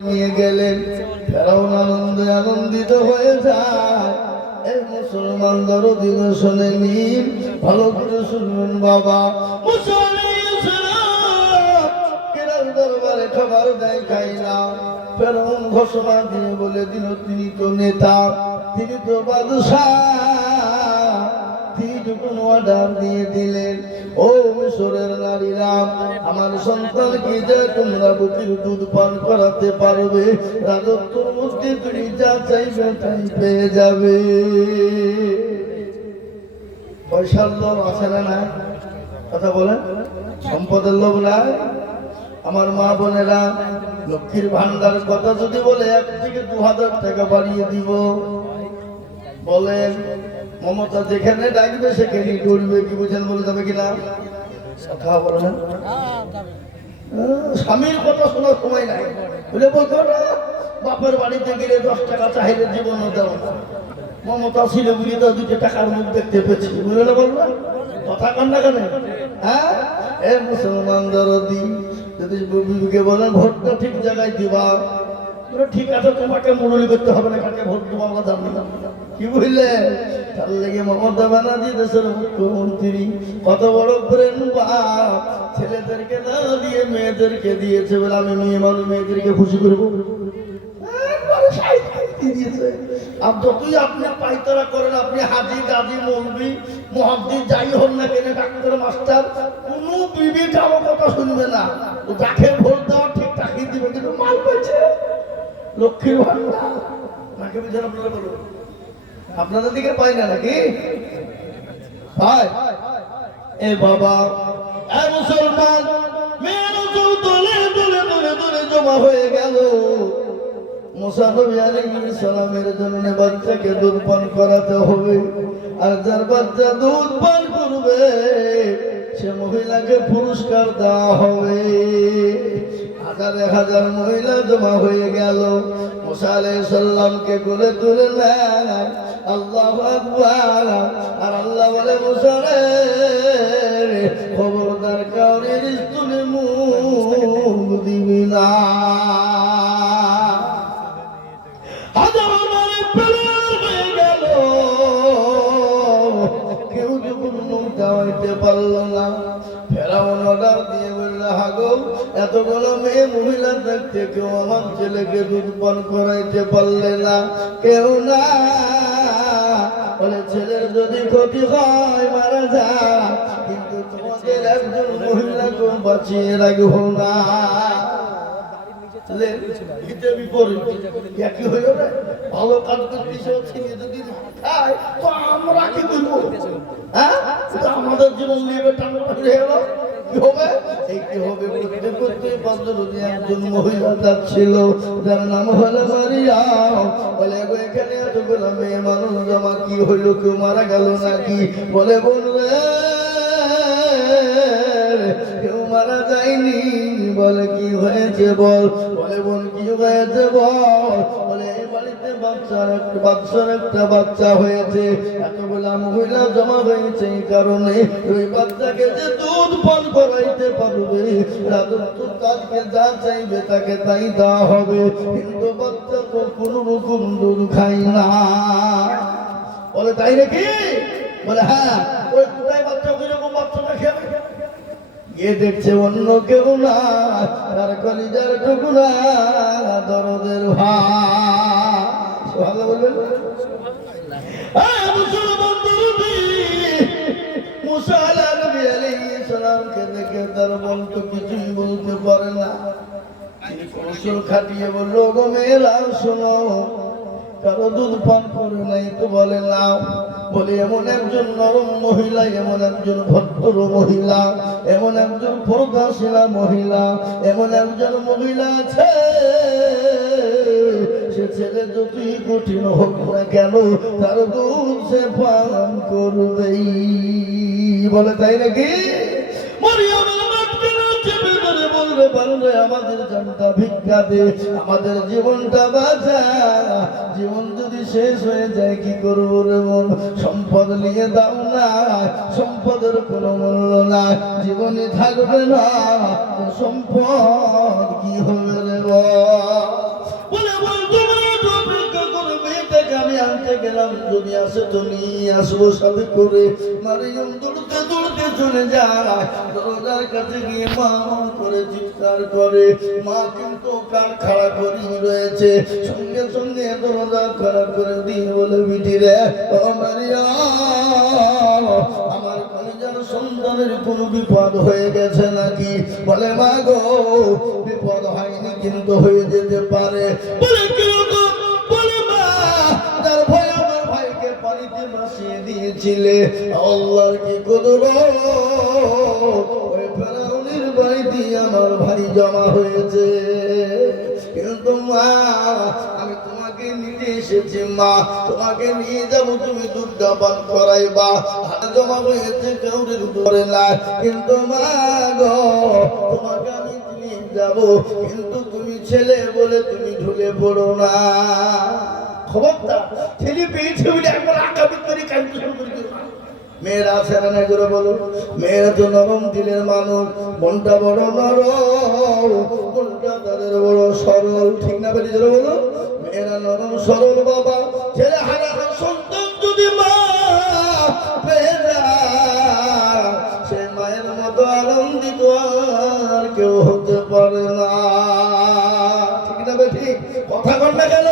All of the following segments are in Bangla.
নিয়ে গেলেন। ফেরাউন আনন্দে আনন্দিত হয়ে যায়। এই মুসলমান দরদি শোনেনি, ভালো করে শুনবেন বাবা। মুসা আলাইহিস সালাম কেরার দরবারে খাবার দেয়, খাই না। ফেরাউন ঘোষণা দিয়ে বলে দিল, তিনি তো নেতা, তিনি তো বাদশাহ, তিনি যখন অর্ডার দিয়ে দিলেন, ও মিশরের নারীরা, আমার সন্তানকে যে তোমরা বুকের দুধ পান করাতে পারবে, রাজত্বর মধ্যে তুমি যা চাইবে তাই পেয়ে যাবে। পয়সার লোভ আছে না নাই? কথা বলেন, সম্পদের লোভ নাই? আমার মা বোনেরা, লক্ষ্মীর ভান্ডার কথা যদি বলে 1 থেকে 2000 টাকা বাড়িয়ে দিব, বলেন মমতা যেখানে ডাকবে সেখানে করবে, কি বুঝেন? বলে যাবে কিনা? কথা বলেন। স্বামীর কথা শোনার সময় নাই, বুঝলে বলতো না, বাপের বাড়িতে গেলে 10 টাকা চাহিদা জীবনও দেওয়া না। মমতা ছিল বুঝি তো 2 টাকার মুখ দেখতে পেয়েছি, বুঝলে না? বললো কথা কান না কেন? হ্যাঁ, এ মুসলমান দরদি, যদি বিবিকে বলেন ভোটটা ঠিক জায়গায় দিবা, ঠিক আছে, তোমাকে মুরলি করতে হবে না, কাকে ভোট দেবো আমরা জানি না, কি বুঝলে? তার লেগে মমতা ব্যানার্জি দেশের মুখ্যমন্ত্রী, কত বড় ব্রেন বাপ, ছেলেদেরকে না দিয়ে মেয়েদেরকে দিয়েছে বলে আমি মেয়ে মানুষ, মেয়েদেরকে খুশি করবো দিয়েছে। আর যতই আপনি পাইতারা করেন, আপনি হাজি গাজী মৌলবি মুহাদ্দিস যাই হন না কেন, ডাক্তার মাস্টার, কোন বিবি কারো কথা শুনবে না, যাকে ভোট দেওয়া ঠিক তাকে দিবে, কিন্তু মাল পেয়েছে লক্ষ্মীর ভান্ডার নাকি বুঝেন? আপনারা বলুন, আপনাদের দিকে পাই না নাকি? ভাই এ বাবা, এ মুসলমান, মেয়েরা দলে দলে দলে দলে জমা হয়ে গেল। মুসা নবী আলাইহিস সালামের জন্য বাচ্চাকে দুধ পান করাতে হবে, আর যার বাচ্চা দুধ পান করবে সে মহিলাকে পুরস্কার দেওয়া হবে। 1000 মহিলা জমা হয়ে গেল, মুসা আলাইহিস সালামকে কোলে তুলে নেয়। আল্লাহু আকবার। আর আল্লাহ বলে, মুসা রে, খবরদার কাউরির স্তনে মুখ দিবি না। কেউ যখন মুখ দেওয়াইতে পারলো না, ফেরাউন অর্ডার দিয়ে বলল, হাগো, এতগুলো মেয়ে মহিলা দেখতে কেউ আমার ছেলেকে দুধ পান করাইতে পারলে না, কেউ না। বলে, ছেলের যদি ক্ষতি হয় মারা যায়, কিন্তু তোমাদের একজন মহিলাকে বাঁচিয়ে রাখবো না। ভালো কাজ করতেছে, যদি খায় তো আমরা কি করবো? হ্যাঁ, আমাদের জীবন নিয়ে কি হবে? একজন মহিলা যাচ্ছিল, যার নাম হলো মারিয়াম। বলে, এখানে এতগুলো মেয়ে মানুষ জমা, কি হইলো? কেউ মারা গেল নাকি? বলে, বলবে কেউ মারা যায়নি। বলে, কি হয়েছে বল? বলে, বোন কি হয়েছে বল? বলে, এই বাড়িতে বাচ্চার একটা বাচ্চা হয়েছে, এতগুলা মহিলা জমা হয়েছে, এই কারণে ওই বাচ্চাকে যে দুধ পান করাইতে পারবে, রাজত্বর কাজকে যা চাইবে তাকে তাই দেওয়া হবে, কিন্তু বাচ্চা তো কোন রকম দুধ খাই না। বলে, তাই নাকি? বলে, হ্যাঁ। ওই কোথায় বাচ্চা, ওই রকম বাচ্চাটা খেয়ে গিয়ে দেখছে অন্য কেউ না, তার কলিজার টুকরা দরদের ভাই। ভালো বলবেন। মুসা আলাইহিস সালামকে দেখে তার মন তো কিছুই বলতে পারে না। তিনি কৌশল খাটিয়ে বলল, গো মেয়েরা শোনো, কারো দুধ পান করে নাই তো বলে নাও। বলে, এমন একজন নরম মহিলা, এমন একজন ভদ্র মহিলা, এমন একজন পর্দাশীলা মহিলা, এমন একজন মহিলা আছে, সে ছেলে যতই কঠিন হোক না কেন তার দুধ সে পান করবেই। বলে, তাই নাকি? আমাদের জানটা ভিক্ষা দে, আমাদের জীবনটা বাঁচা। জীবন যদি শেষ হয়ে যায় কি করবো রে মন? সম্পদ নিয়ে দাও না, সম্পদের কোনো মূল্য নাই, জীবনে থাকবে না সম্পদ, কি হবে রে বল? আনতে গেলাম, যদি আসে তো নিয়ে আসবো সাথে করে। মারিয়াম দৌড়তে দৌড়তে চলে যায়, দরজার কাছে গিয়ে মা করে চিৎকার করে। মা কিন্তু কান খাড়া করে রয়েছে, সঙ্গে সঙ্গে দরজা খাড়া করে দিয়ে বলে, বিটি রে ও মারিয়াম, আমার কলিজার সন্তানের কোনো বিপদ হয়ে গেছে নাকি? বলে মা গো, বিপদ হয়নি কিন্তু হয়ে যেতে পারে। বলে কিরকম? বলে মা, যার ভয় আমার ভাইকে পানিতে ভাসিয়ে দিয়েছিলে, আল্লাহর কি কুদরত, ওই ফেরাউনের বাড়িতে আমার ভাই জমা হয়েছে। কিন্তু মা, আমি তোমাকে নিতে এসেছি মা, তোমাকে নিয়ে যাব, তুমি দুধটা পান করাইবা। হাত জমা হয়েছে কাউরের উপরে না, কিন্তু মা গো, তোমাকে আমি নিয়ে যাব, কিন্তু তুমি ছেলে বলে তুমি ঢুলে পড়ো না। খবরদার, ছেলে পেয়েছে বলে একবার আঁকাবি করে কাঁদতে শুরু করে দিও না। মেয়েরা আছে না নাই করে বলো? মেয়েরা তো নরম দিলের মানুষ, মনটা বড় নরম, মনটা তাদের বড় সরল, ঠিক না বলি জোরে বলো? মেয়েরা নরম সরল বাবা। ছেলে হারানো সন্তান যদি মা পেয়ে যায়, সে মায়ের মতো আনন্দিত আর কেউ হতে পারে না, ঠিক না বে ঠিক? কথা কর না গেল।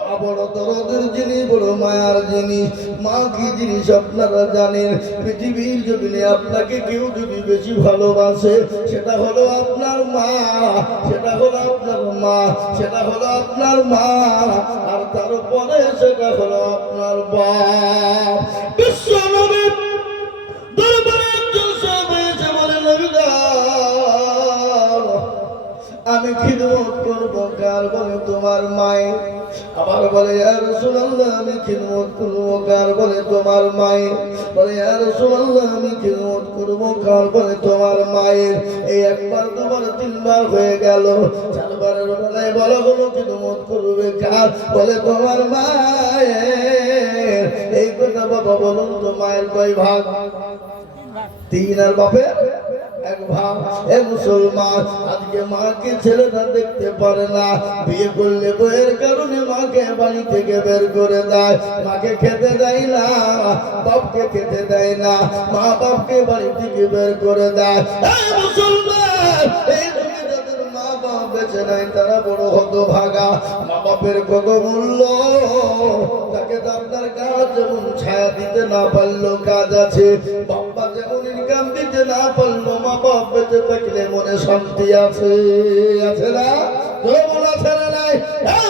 মা বড় দরদের জিনিস, বড় মায়ার জিনিস। মা কি জিনিস আপনারা জানেন? পৃথিবীর জমিনে আপনাকে কেউ যদি বেশি ভালোবাসে, সেটা হলো আপনার মা, সেটা হলো আপনার মা, সেটা হলো আপনার মা, আর তারপরে সেটা হলো আপনার বাপ। বিশ্ব নবী দরবারে একজন সাহাবী এসে বলে, নবী গো, আমি খিদমত করবো কার? বলে তোমার মায়ের। আবার বলে ইয়া রাসূলুল্লাহ, আমি খিদমত করবো কার? বলে তোমার মায়ের। বলে ইয়া রাসূলুল্লাহ, আমি খিদমত করবো কার? বলে তোমার মায়ের। এই একবার দুবার তিনবার হয়ে গেল, চারবারের বেলায় বলা হলো খিদমত করবে কার? বলে তোমার মায়ের। এই কথা বাবা বলুন তো, মায়ের কয় ভাগ? তিন, আর বাপের এক ভাগ। এ মুসলমান, আজকে মাকে ছেলেটা দেখতে পারে না, বিয়ে করলে বইয়ের কারণে মাকে বাড়ি থেকে বের করে দেয়, মাকে খেতে দেয় না, বাপকে খেতে দেয় না, মা বাপকে বাড়ি থেকে বের করে দেয়। এই মুসলমান, এই যুগে যাদের মা বাপ বেঁচে নাই তারা বড় হতভাগা। মা বাপের কত মূল্য, তাকে তো আপনার কাজ যেমন ছায়া দিতে না পারলো কাজ আছে, বাবা যেমন ইনকাম দিতে না পারলো, মা বাপ বেঁচে থাকলে মনে শান্তি আছে, আছে না? যেমন আছে না নাই?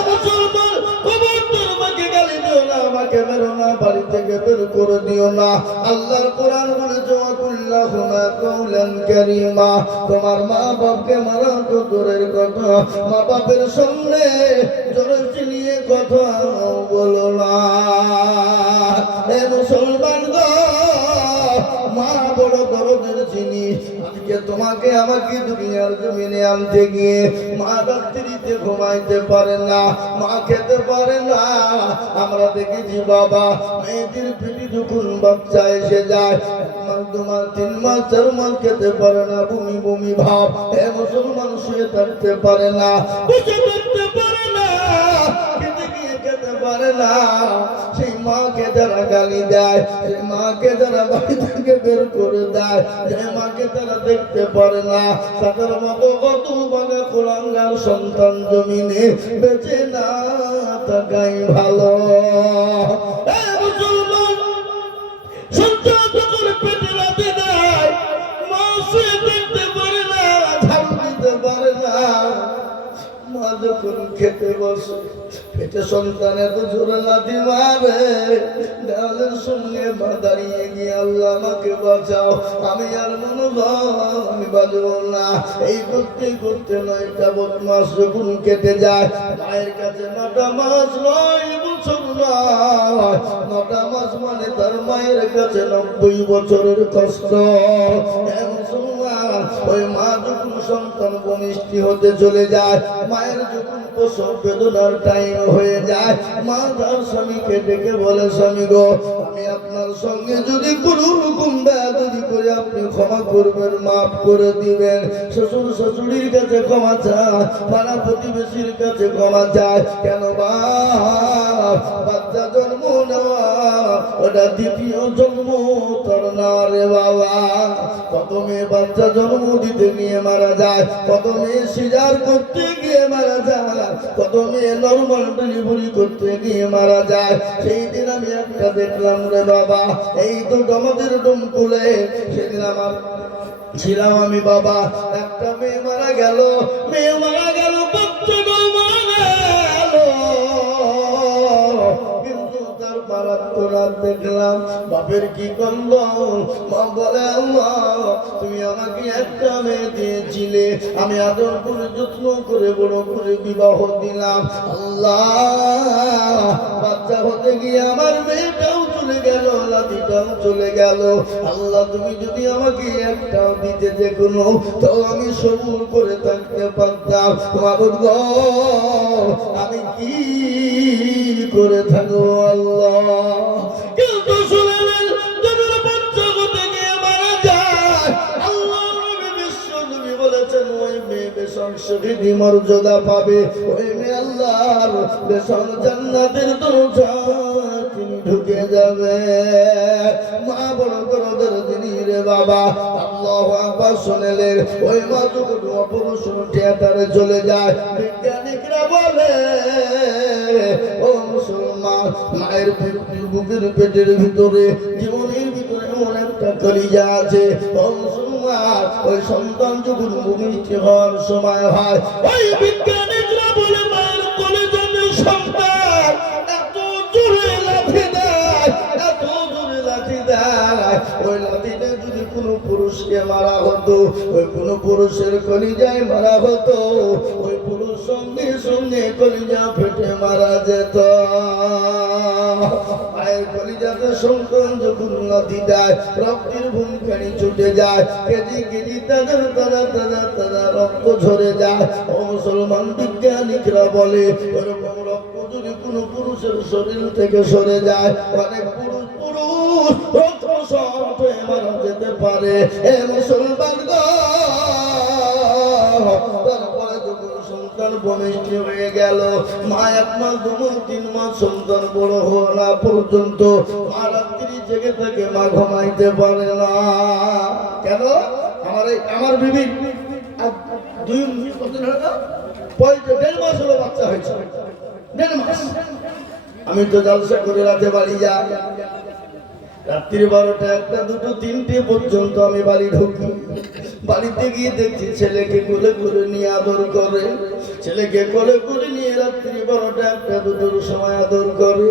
মুসলমান, খবরদার মাকে গালি দিও না, আমাকে মেরো না, বাড়ি থেকে বের করে দিও না। আল্লাহর কোরআন বলেছে, ওয়াকুল্লাহুমা কাওলান কারীমা। তোমার মা বাপকে মারা তো দূরের কথা, মা বাপের সামনে জোরে চিনিয়ে কথা বলো না। এ মুসলমান গো, মা বড় দরদের জিনিস। আজকে তোমাকে আমাকে দুনিয়ার জমিনে আনতে গিয়ে মা রাত্রিতে ঘুমাইতে পারে না, মা খেতে পারে না। আমরা দেখেছি বাবা, মেয়েদের পেটে যখন বাচ্চা এসে যায়, 1 মাস 2 মাস 3 মাস 4 মাস খেতে পারে না, বমি বমি ভাব। এ মুসলমান শুয়ে থাকতে পারে না, বসে থাকতে পারে না, খেতে গিয়ে খেতে পারে না। সেই মাকে যারা গালি দেয়, সেই মাকে যারা বাড়ি থেকে বের করে দেয়, সেই মাকে তারা দেখতে পারে না, তাদের মতো কত বাঘা কুলাঙ্গার সন্তান জমিনে বেঁচে না থাকাই ভালো। মুসলমান, সন্তান যখন পেটে রাতে দেয়, মা শুয়ে দেখতে পারে না, ঝাড়ু দিতে পারে না। মা যখন খেতে বসে, পেটে সন্তান এত জোরে লাথি মারে, দেওয়ালের সঙ্গে মা দাঁড়িয়ে গিয়ে, আল্লাহ আমাকে বাঁচাও, আমি আর আমি বাঁচবো না। এই করতে করতে 9টা মাস যখন কেটে যায়, মায়ের কাছে 9টা মাস 9 বছর নয়, 9টা মাস মানে তার মায়ের কাছে 90 বছরের কষ্ট। ওই মা যখন সন্তান ভূমিষ্ঠি হতে চলে যায়, মায়ের যখন প্রসব বেদনার টাইম হয়ে যায়, মা তার স্বামীকে ডেকে বলে, স্বামী গো, আমি আপনার সঙ্গে যদি কোনো রকম বেয়াদবি করে আপনি ক্ষমা করবেন, মাফ করে দিবেন। শ্বশুর শাশুড়ির কাছে ক্ষমা চায়, পাড়া প্রতিবেশীর কাছে ক্ষমা চায়। কেন বাচ্চা জন্ম নেওয়া ওটা দ্বিতীয় জন্ম তোর না রে বাবা। কত মেয়ে বাচ্চা জন্ম দিতে নিয়ে মারা যায়, কত মেয়ে সিজার করতে গিয়ে মারা যায়, কত মেয়ে নরমাল ডেলিভারি করতে গিয়ে মারা যায়। সেই দিন আমি একটা দেখলাম রে বাবা, এই তো আমাদের ডোমকুলে সেদিন আমার ছিলাম আমি বাবা, একটা মেয়ে মারা গেল, মেয়ে মারা গেল, বাচ্চাটাও মারা গেল। কিন্তু তার মারাত্মক দেখলাম বাপের কি গন্ধ। মা বলে, আল্লাহ তুমি আমাকে একটা মেয়ে দিয়েছিলে, আমি আদর করে যত্ন করে বড় করে বিবাহ দিলাম। আল্লাহ বাচ্চা হতে গিয়ে আমার মেয়েটাও চলে গেল, লাঠিটাও চলে গেল। আল্লাহ তুমি যদি আমাকে একটাও দিতে যে কোনো, তো আমি সবুর করে থাকতে পারতাম। মাবুদ গো, আমি কি করে থাকবো আল্লাহ। কিন্তু শুনলেন যখন বাচ্চা হতে গিয়ে মারা যায়, আল্লাহ নবী বিশ্ব নবী বলেছেন ওই মেয়ে বেশংসিদ্ধি মর্যাদা পাবে, ওই মেয়ে আল্লাহর বেশং জান্নাতের দরজা তিনি ঢুকে যাবে। মা বড় দরদের যিনি রে বাবা, আল্লাহু আকবার শুনলেন। ওই মা যখন অপারেশন থিয়েটারে চলে যায়, বিজ্ঞানীরা বলে, ও মুসলমান, মায়ের বুকের পেটের ভিতরে, জীবনের ভিতরে এমন একটা কলিজা আছে। ও মুসলমান, ওই সন্তান যখন ভূমিষ্ঠ হওয়ার সময় হয়, ওই বিজ্ঞানীরা বলে মায়ের কলিজাতে সন্তান এত জোরে লাথি দেয়, এত জোরে লাথি দেয়, ওই লাথিতে যদি কোনো পুরুষকে মারা হতো, ওই কোনো পুরুষের কলিজায় মারা হতো, ওই পুরুষ সঙ্গে সঙ্গে কলিজা ফেটে মারা যেত। মায়ের কলিজাতে সন্তান যখন লাথি দেয়, রক্তের ভূমিখানি ছুটে যায়, কেজি কেজি তাজা তাজা তাজা তাজা রক্ত ঝরে যায়। ও মুসলমান, বিজ্ঞানীরা বলে ওরকম রক্ত যদি কোনো পুরুষের শরীর থেকে সরে যায়, অনেক পুরুষ রক্ত শর্ট হয়ে মারা যেতে পারে। এ মুসলমান গো, তারপরে যখন সন্তান ভূমিষ্ঠ হয়ে গেল, মা 1 মাস 2 মাস 3 মাস সন্তান বড় হওয়া না পর্যন্ত মা রাত্রি জেগে থাকে, মা ঘুমাইতে পারে না। কেন? আমার বিবি 1.5 মাস হলো বাচ্চা হয়েছে, 1.5 মাস। আমি তো জলসা করে রাতে বাড়ি যাই, রাত্রি 12টা 1টা 2টো 3টে পর্যন্ত আমি বাড়ি ঢুকি। বাড়িতে গিয়ে দেখছি ছেলেকে কোলে করে নিয়ে আদর করে, ছেলেকে কোলে করে নিয়ে রাত্রি 12টা 1টা 2টোর সময় আদর করে।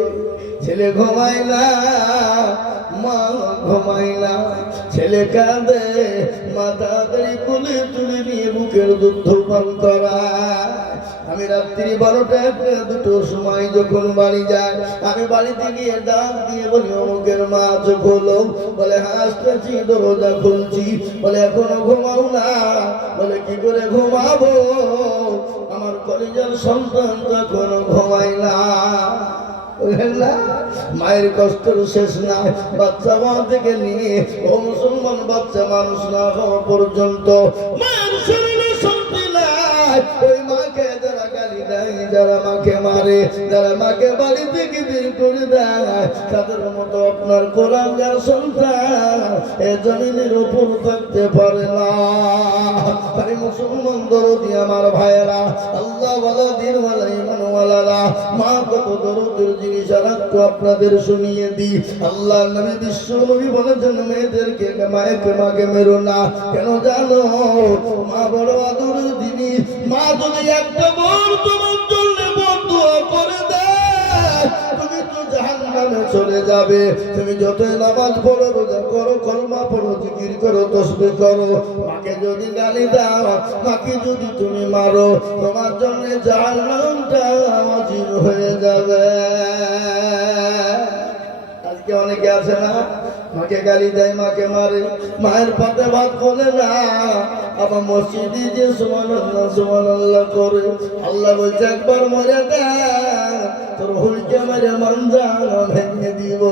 ছেলে ঘুমায় না, মা ঘুমায় না, ছেলে কাঁদে, মা তাড়াতাড়ি কোলে তুলে নিয়ে বুকের দুধ পান করা। আমি রাত্রি 12টা 1টা 2টোর সময় যখন বাড়ি যাই, আমি বাড়িতে গিয়ে ডাক দিয়ে বলি, অমুকের মা চোখ খোলো। বলে হাসতেছি, দরজা খুলছি। বলে এখনো ঘুমাও না? বলে কি করে ঘুমাবো, আমার কলিজার সন্তান এখনো ঘুমায় না। মায়ের কষ্টের শেষ নাই। বাচ্চা মা থেকে নিয়ে, ও মুসলমান, বাচ্চা মানুষ না হওয়া পর্যন্ত মায়ের শরীরে শান্তি নাই। ওই মাকে যারা গালি দেয়, যারা মাকে মারে, যারা মাকে বাড়ি থেকে বের করে দেয়, তাদের মতো আপনার কোরআনগার সন্তান এ জমিনের উপর থাকতে পারে না। তাই মুসলমান দরদি আমার ভাইয়েরা, আল্লাহ ওয়ালা দিন ওয়ালা ইমান ওয়ালারা, মা কত দরদের জিনিস আর একটু আপনাদের শুনিয়ে দিই। আল্লাহ নবী বিশ্ব নবী বলেছেন, মেয়েদেরকে মাকে মেরো না। কেন জানো? মা বড় আদরের জিনিস। মা যদি একটা বার তোমার জন্য বদুয়া করে দেয়, তুমি তো জাহান্নামে চলে যাবে। তুমি যতই নামাজ পড়ো, রোজা করো, কলমা পড়ো, জিকির করো, তাসবিহ করো, মাকে যদি গালি দাও, মাকে যদি তুমি মারো, তোমার জন্য জাহান্নামটা ওয়াজিব হয়ে যাবে। আজকে অনেকে আছে না, মাকে গালি দেয়, মাকে মারে, মায়ের পাতে ভাত করে না, আবার মসজিদে যে সুবহানাল্লাহ সুবহানাল্লাহ করে। আল্লাহ বলছে একবার মরে দেয়, তোর হুলকে মেরে মানজান ভেঙে দিব।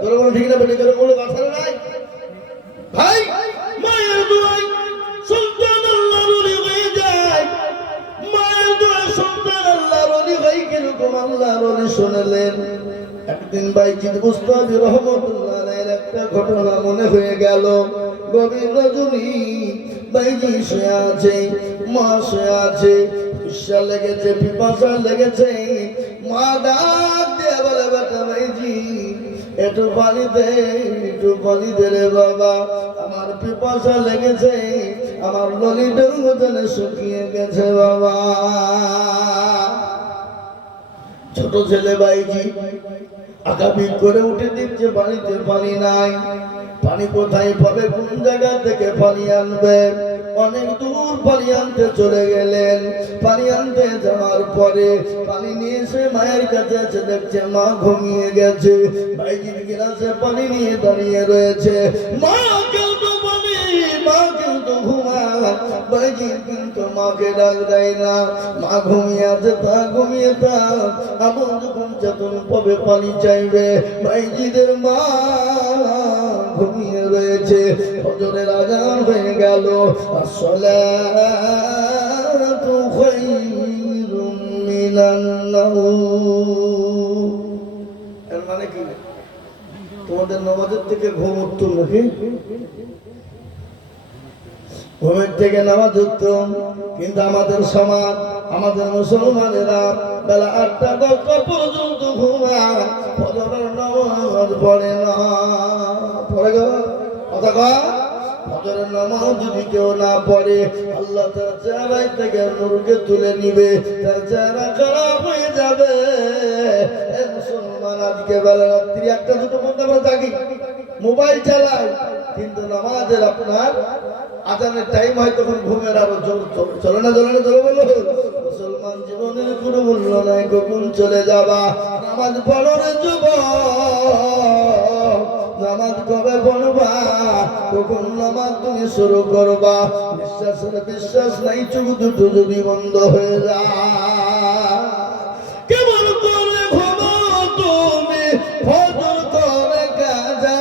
তোর কোনো ঠিক না বেটি করে কোনো কথা নাই ভাই। মায়ের দোয়ায় সন্তান আল্লাহর ওলি হয়ে যায়, মায়ের দোয়ায় সন্তান আল্লাহর ওলি হয়। কিরকম আল্লাহর ওলি শুনলেন? একদিন বাইজিদ বুস্তামি রহমাতুল্লাহ আলাইহির একটা ঘটনা মনে হয়ে গেল। গভীর রজনী, বাইজি শুয়ে আছে, মা শুয়ে আছে, ঈর্ষা লেগেছে, পিপাসা লেগেছে। মা ডাক দিয়ে বলে, বেটা বাইজি একটু পানি দে, একটু পানি দে রে বাবা, আমার পিপাসা লেগেছে, আমার ললিটার মতনে শুকিয়ে গেছে বাবা। ছোট ছেলে বাইজি আকাবিক করে উঠে দিচ্ছে, বাড়িতে পানি নাই। পানি কোথায় পাবে, কোন জায়গা থেকে পানি আনবে? অনেক দূর পানি আনতে চলে গেলেন। পানি আনতে যাওয়ার পরে পানি নিয়ে এসে মায়ের কাছে এসে দেখছে মা ঘুমিয়ে গেছে। বাইজির গিলাসে পানি নিয়ে দাঁড়িয়ে রয়েছে। মা কিন্তু পানি, মা কিন্তু ঘুমায়, বাইজির কিন্তু মাকে ডাক দেয় না। মা ঘুমিয়ে আছে, তা ঘুমিয়ে থাক, আবার যখন চেতন পাবে পানি চাইবে। বাইজিদের মা ঘুমিয়ে রয়েছে। ফজরের আযান হয়ে গেল। আসসালাতু খায়রুম মিনান নাওম। এর মানে কি? তোমাদের নামাজের থেকে ঘুম উত্তম নাকি? ঘুমের থেকে নামাজ উত্তম, কিন্তু আমাদের সমাজ, আমাদের মুসলমানেরা বেলা 8টা-10টা পর্যন্ত ঘুমায়, ফজরের নামাজ পড়ে না। পড়ে গো কথা কয়, ফজরের নামাজ যদি কেউ না পড়ে, আল্লাহ তার চেহারা থেকে নূরকে তুলে নিবে, তার চেহারা খারাপ হয়ে যাবে। এ মুসলমান, আজকে বেলা রাত্রি 1টা-2টো পর্যন্ত আমরা জাগি, মোবাইল চালাই, কিন্তু নামাজের আপনার আজানের টাইম হয় তখন ঘুমের আরো জোর চলে না, চলে না, চলে বলো। মুসলমান জীবনের কোনো মূল্য নাই, কখন চলে যাবা। নামাজ পড়ো রে যুবক, নামাজ কবে পড়বা, কখন নামাজ তুমি শুরু করবা? বিশ্বাসের বিশ্বাস নাই, চোখ দুটো যদি বন্ধ হয়ে যায়। কেমন করে ঘুমাও তুমি, ফজর করে কাজা,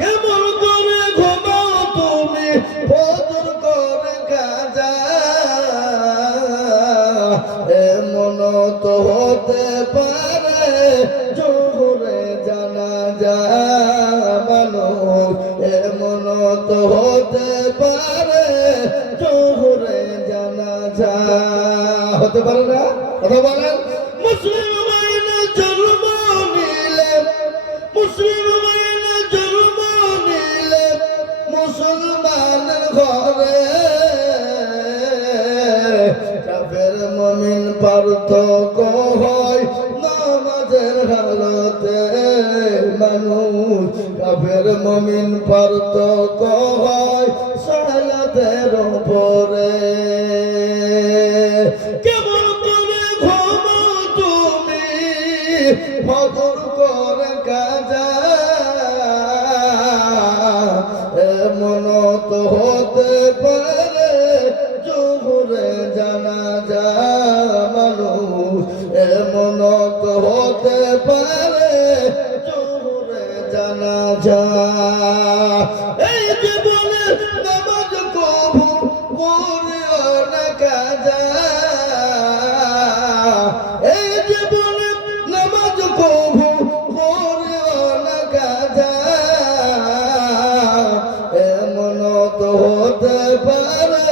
কেমন করে ঘুমাও তুমি, ফজর করে কাজা। এমন তো হতে পারে জোহরে জানাজা মানুষ, এমন তো হতে পারে জোহরে জানাজা। হতে পারে না? কথা বলেন। মুসলিম মাইনে জন্ম নিলে, মুসলিম মাইনে জন্ম নিলে মুসলমানের ঘরে, কাফের মুমিন পার্থক্য হয় নামাজের হালতে। মানুষ কাফের মুমিন পার্থক্য হয় সালাতের উপরে। কেমন করে ঘুমাও তুমি, ফজর করে কাজা, এমন তো হতে পারে জোহরে জানাজা মানুষ, এমন তো হতে পারে জোহরে জানাজা। এই জীবনে নামাজ কবু পড়িও না কাজা, এই জীবনে নামাজ কবু পড়িও না কাজা। এমন তো হতে পারে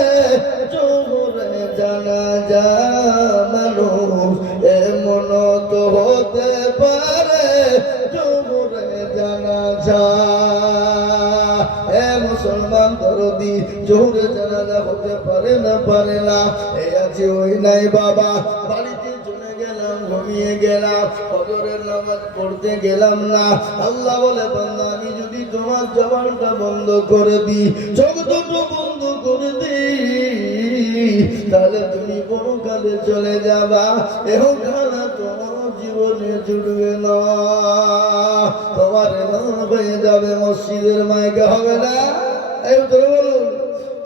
জোহরে জানাজা মানুষ, এমন তো হতে পারে জোহরে জানাজা। এ মুসলমান দরদি, জোহরে জানাজা হতে পারে না, পারে না। এই আছে ওই নাই বাবা, বাড়িতে চলে গেলাম, ঘুমিয়ে গেলাম, ফজরের নামাজ পড়তে গেলাম না। আল্লাহ বলে, বান্দা আমি যদি তোমার জবানটা বন্ধ করে দিই, চোখ দুটো বন্ধ করে দিই, তাহলে তুমি পরকালে চলে যাবা। এহকালে তোমার জীবন জীবনে জুড়বে না। তোমার মন হয়ে যাবে মসজিদের মাইকে, হবে না? এই উত্তরে বলুন,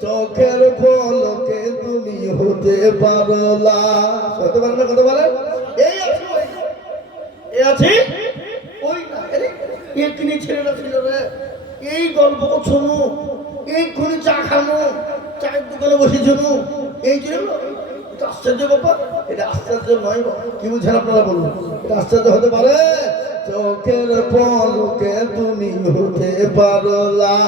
চোখের পলকে তুমি হতে পারো না। হতে পারো না, কথা বলেন। এই আছে ওই না, এই আছে ওই না। এক্ষুনি ছেলেটা ছিল রে, এই গল্প শোনো, এইক্ষুনি চা খানো, চায়ের দোকানে বসে শোনো, এই জন্য আশ্চর্য ব্যাপার। এটা আশ্চর্য নয়, কি বুঝছেন আপনারা বলুন? এটা আশ্চর্য হতে পারে? চোখের পলকে তুমি হতে পারো না,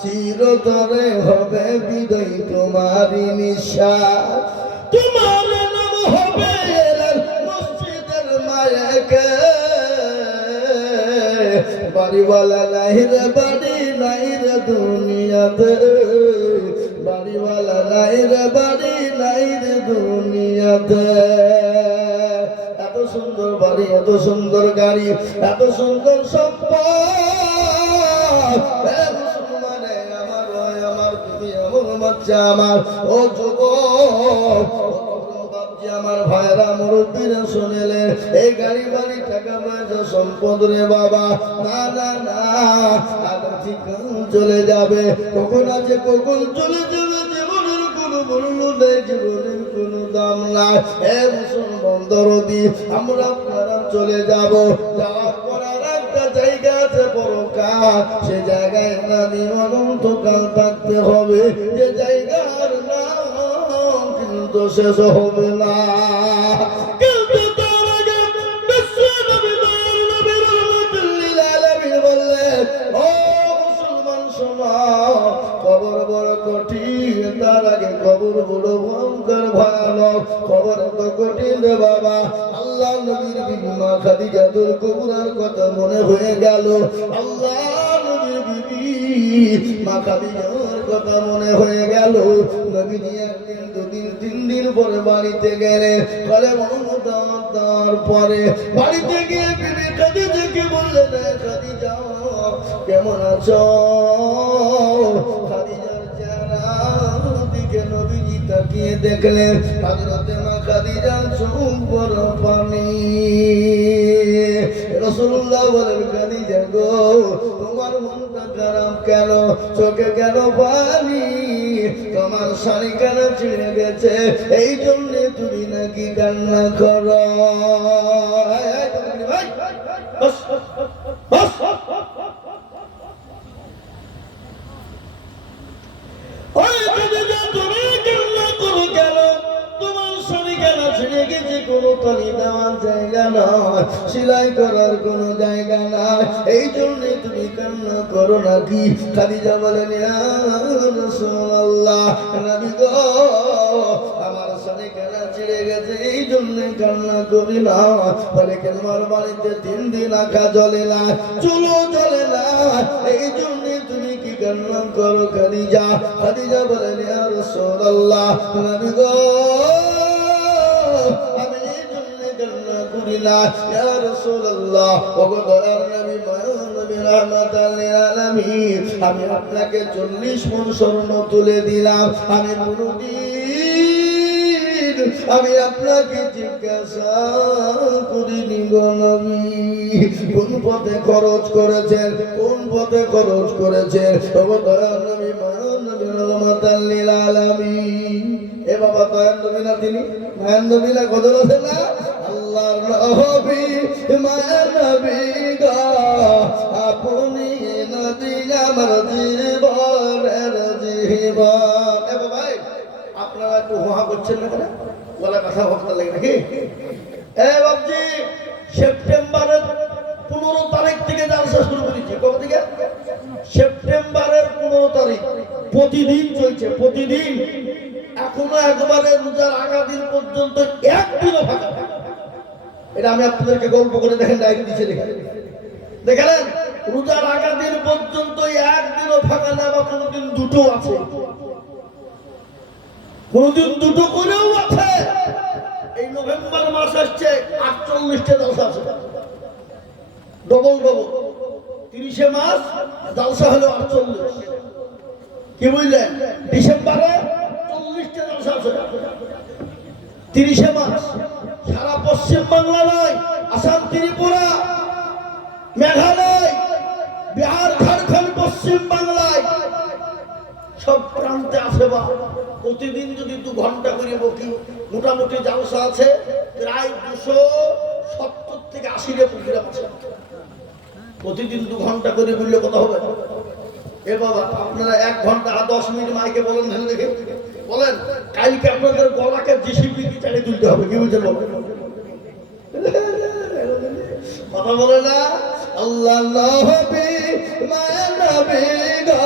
চিরতরে হবে বিদায় তোমারই নিঃশ্বাস। তোমার নাম হবে মসজিদের মায়েকে, বাড়িওয়ালা নাই রে বাড়ি নাই রে দুনিয়াতে, বাড়িওয়ালা নাই রে বাড়ি নাই রে দুনিয়াতে। এত সুন্দর বাড়ি, এত সুন্দর গাড়ি, এত সুন্দর সম্পদ, মুসলমানে আমার হয় আমার, তুমি আমার বাচ্চা আমার, ও যুবক আমার ভাইরা মুরব্বীরা শুনেলেন, এই গাড়ি বাড়ি টাকা পয়সা সম্পদ রে বাবা, না না না, আবার ঠিক চলে যাবে। কখন আছে কখন চলে যাবে, জীবনের কোনো মূল্য নেই, জীবনের কোনো দাম নাই। হে মুসলমান দরদি, আমরা আপনারা চলে যাব, যাওয়ার পর আর একটা জায়গা আছে পরকাল, সে জায়গায় না অনন্তকাল থাকতে হবে, যে জায়গার নাম কিন্তু শেষ হবে না। কিন্তু তার আগে বিশ্ব নবী নবীর রহমাতুল্লিল আলামিন বললেন, ও মুসলমান শোনো, কবর বড় কঠিন, তার আগে কবর বড় ভয়ঙ্কর ভয়ানক। কবর এত কঠিন রে বাবা, আল্লাহ নবীর বিবি মা খাদিজাতুল কুবরার কথা মনে হয়ে গেল। আল্লাহ নবীর বিবি মা খাদিজার কথা মনে হয়ে গেল। নবীজি একদিন দুদিন তিন দিন পরে বাড়িতে গেলেন, বলে তারপরে বাড়িতে গিয়ে বিবি খাদিজাকে বললেন, খাদিজা কেমন আছো? খাদিজার চেহারা দিকে নবীজি তাকিয়ে দেখলেন, হযরতে মা খাদিজার চোখ বড় পানি। রাসূলুল্লাহ বলেন, খাদিজা গো, তোমার মনটা খারাপ কেন, চোখে কেন পানি, তোমার শাড়ি কেন ছিঁড়ে গেছে, এই জন্য তুমি নাকি কান্না করো? কোনো তলি দেওয়ার জায়গা নয়, সেলাই করার কোনো জায়গা নাই, এই জন্য তুমি কান্না করো নাকি? খাদিজা বলেন, ইয়া রাসূলুল্লাহ, নবী গো, আমার শাড়ি কেনা ছিঁড়ে গেছে, এই জন্য কান্না করি না। বলে, তোমার বাড়িতে 3 দিন আঁকা জ্বলে না, চুলো জ্বলে না, এই জন্য তুমি কি কান্না করো খাদিজা? খাদিজা বলেন, ইয়া রাসূলুল্লাহ, নবী গো, আমি এই জন্য কান্না করি না, ইয়া রাসূলুল্লাহ, ওগো দয়ার নবী, মায়ার নবী, রাহমাতাল লিল আলামিন, আমি আপনাকে 40 মণ স্বর্ণ তুলে দিলাম, আমি কোনদিন আমি আপনাকে জিজ্ঞাসা করিনি গো নবী, কোন পথে খরচ করেছেন, কোন পথে খরচ করেছেন? ওগো দয়ার নবী, মায়ার নবী, রাহমাতাল লিল আলামিন। এ বাবা, দয়ার নবী না তিনি? মায়ার নবী না? কদর আছে না? আল্লাহর নবী, মায়ার নবী গো, আপনি নবী আমার জীবনের জীবন। এ বাবা, আপনারা একটু হুহা করছেন না কেন? গলা কথা ভক্ত লাগে নাকি? এ বাবজি, সেপ্টেম্বরের 15 তারিখ থেকে জালসা শুরু করেছি। কবে থেকে? সেপ্টেম্বরের 15 তারিখ। প্রতিদিন চলছে, প্রতিদিন। এখনো একবারে রোজার আগা দিন পর্যন্ত একদিনও ফাঁকা। এটা আমি আপনাদেরকে গল্প করে দেখেন, ডায়েরি দিচ্ছে, দেখেন রোজার আগা দিন পর্যন্ত একদিনও ফাঁকা না, বা কোনোদিন দুটো আছে, কোনদিন দুটো করেও আছে। এই নভেম্বর মাস আসছে, 48টা জালসা আছে, ডবল ডবল। 30 মাস জালসা হলো 48, কি বুঝলেন? ডিসেম্বরে 40টা জালসা আছে, 30 মাস। সারা পশ্চিম বাংলা নয়, আসাম, ত্রিপুরা, মেঘালয়, বিহার, ঝাড়খণ্ড, পশ্চিম বাংলায় সব প্রান্তে আসে বা প্রতিদিন যদি 2 ঘন্টা করে বকি, মোটামুটি জালসা আছে প্রায় 270 থেকে 80 প্রোগ্রাম আছে। প্রতিদিন 2 ঘন্টা করে বললে কথা হবে? এ বাবা, আপনারা 1 ঘন্টা 10 মিনিট মাইকে বলেন, ঢেলে দেখে বলেন, কালকে আপনাদের গলাকে জিসিপি কি চালিয়ে তুলতে হবে, কি বুঝছেন বলেন? কথা বলে না। আল্লাহ নবী মায়া নবী গো,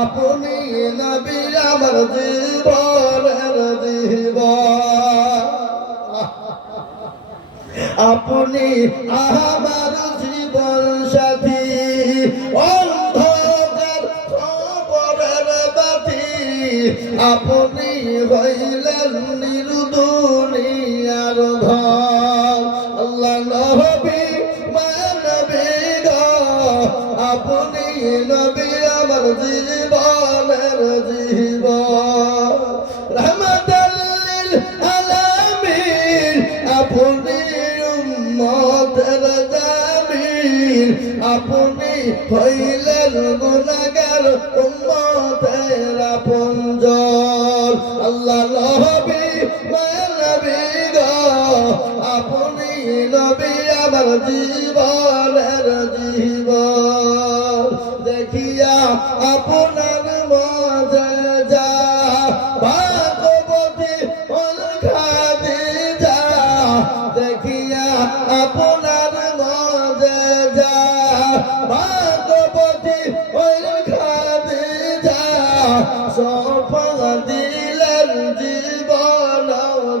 আপনি নবী আমার জীবনের জীবন, আপনি আমার জীবন সাথী, অন্ধকার খবরের বাতি, আপনি হইলেন নির্দুনিয়ার ধন। আল্লাহ নবী মায়া নবী গো, আপনি নবী আমার জীবনের জীবন, রহমাতাল লিল আলামিন, আপনি উম্মতের জামিল, আপনি হইলেন গুনাহগার উম্মতের আপনজন। আল্লাহ নবী মায়া নবী গো, আপনি নবী আমার জীবনের জীবন, দেখিয়া আপনার মুআজিজা ভাগবতী হল খাদিজা, দেখিয়া আপনার মুআজিজা ভাগবতী হল খাদিজা, সফা দিলেন জীবন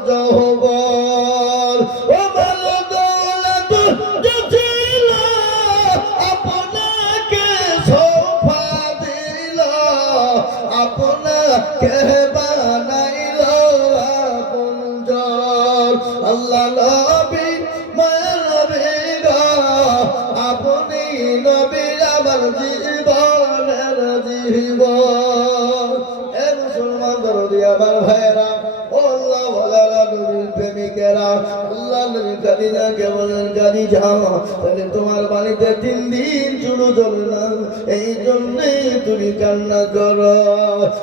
যৌবন, ও বল দৌলত ছিল আপনাকে সফা দিল, আপনাকে বানাইল আপনজন। আল্লাহ নবী মায়া নবী গো, আপনি নবী আমার জীবনের জীবন। এ মুসলমান দরদি আমার ভাইরা, ও আল্লাহ ওয়ালারা, নবীর প্রেমিকেরা, আল্লাহ নবী খাদিজাকে বলেন, খাদিজা তাহলে তোমার বাড়িতে 3 দিন চুলো জ্বলে না, এই জন্যে তুমি কান্না করো।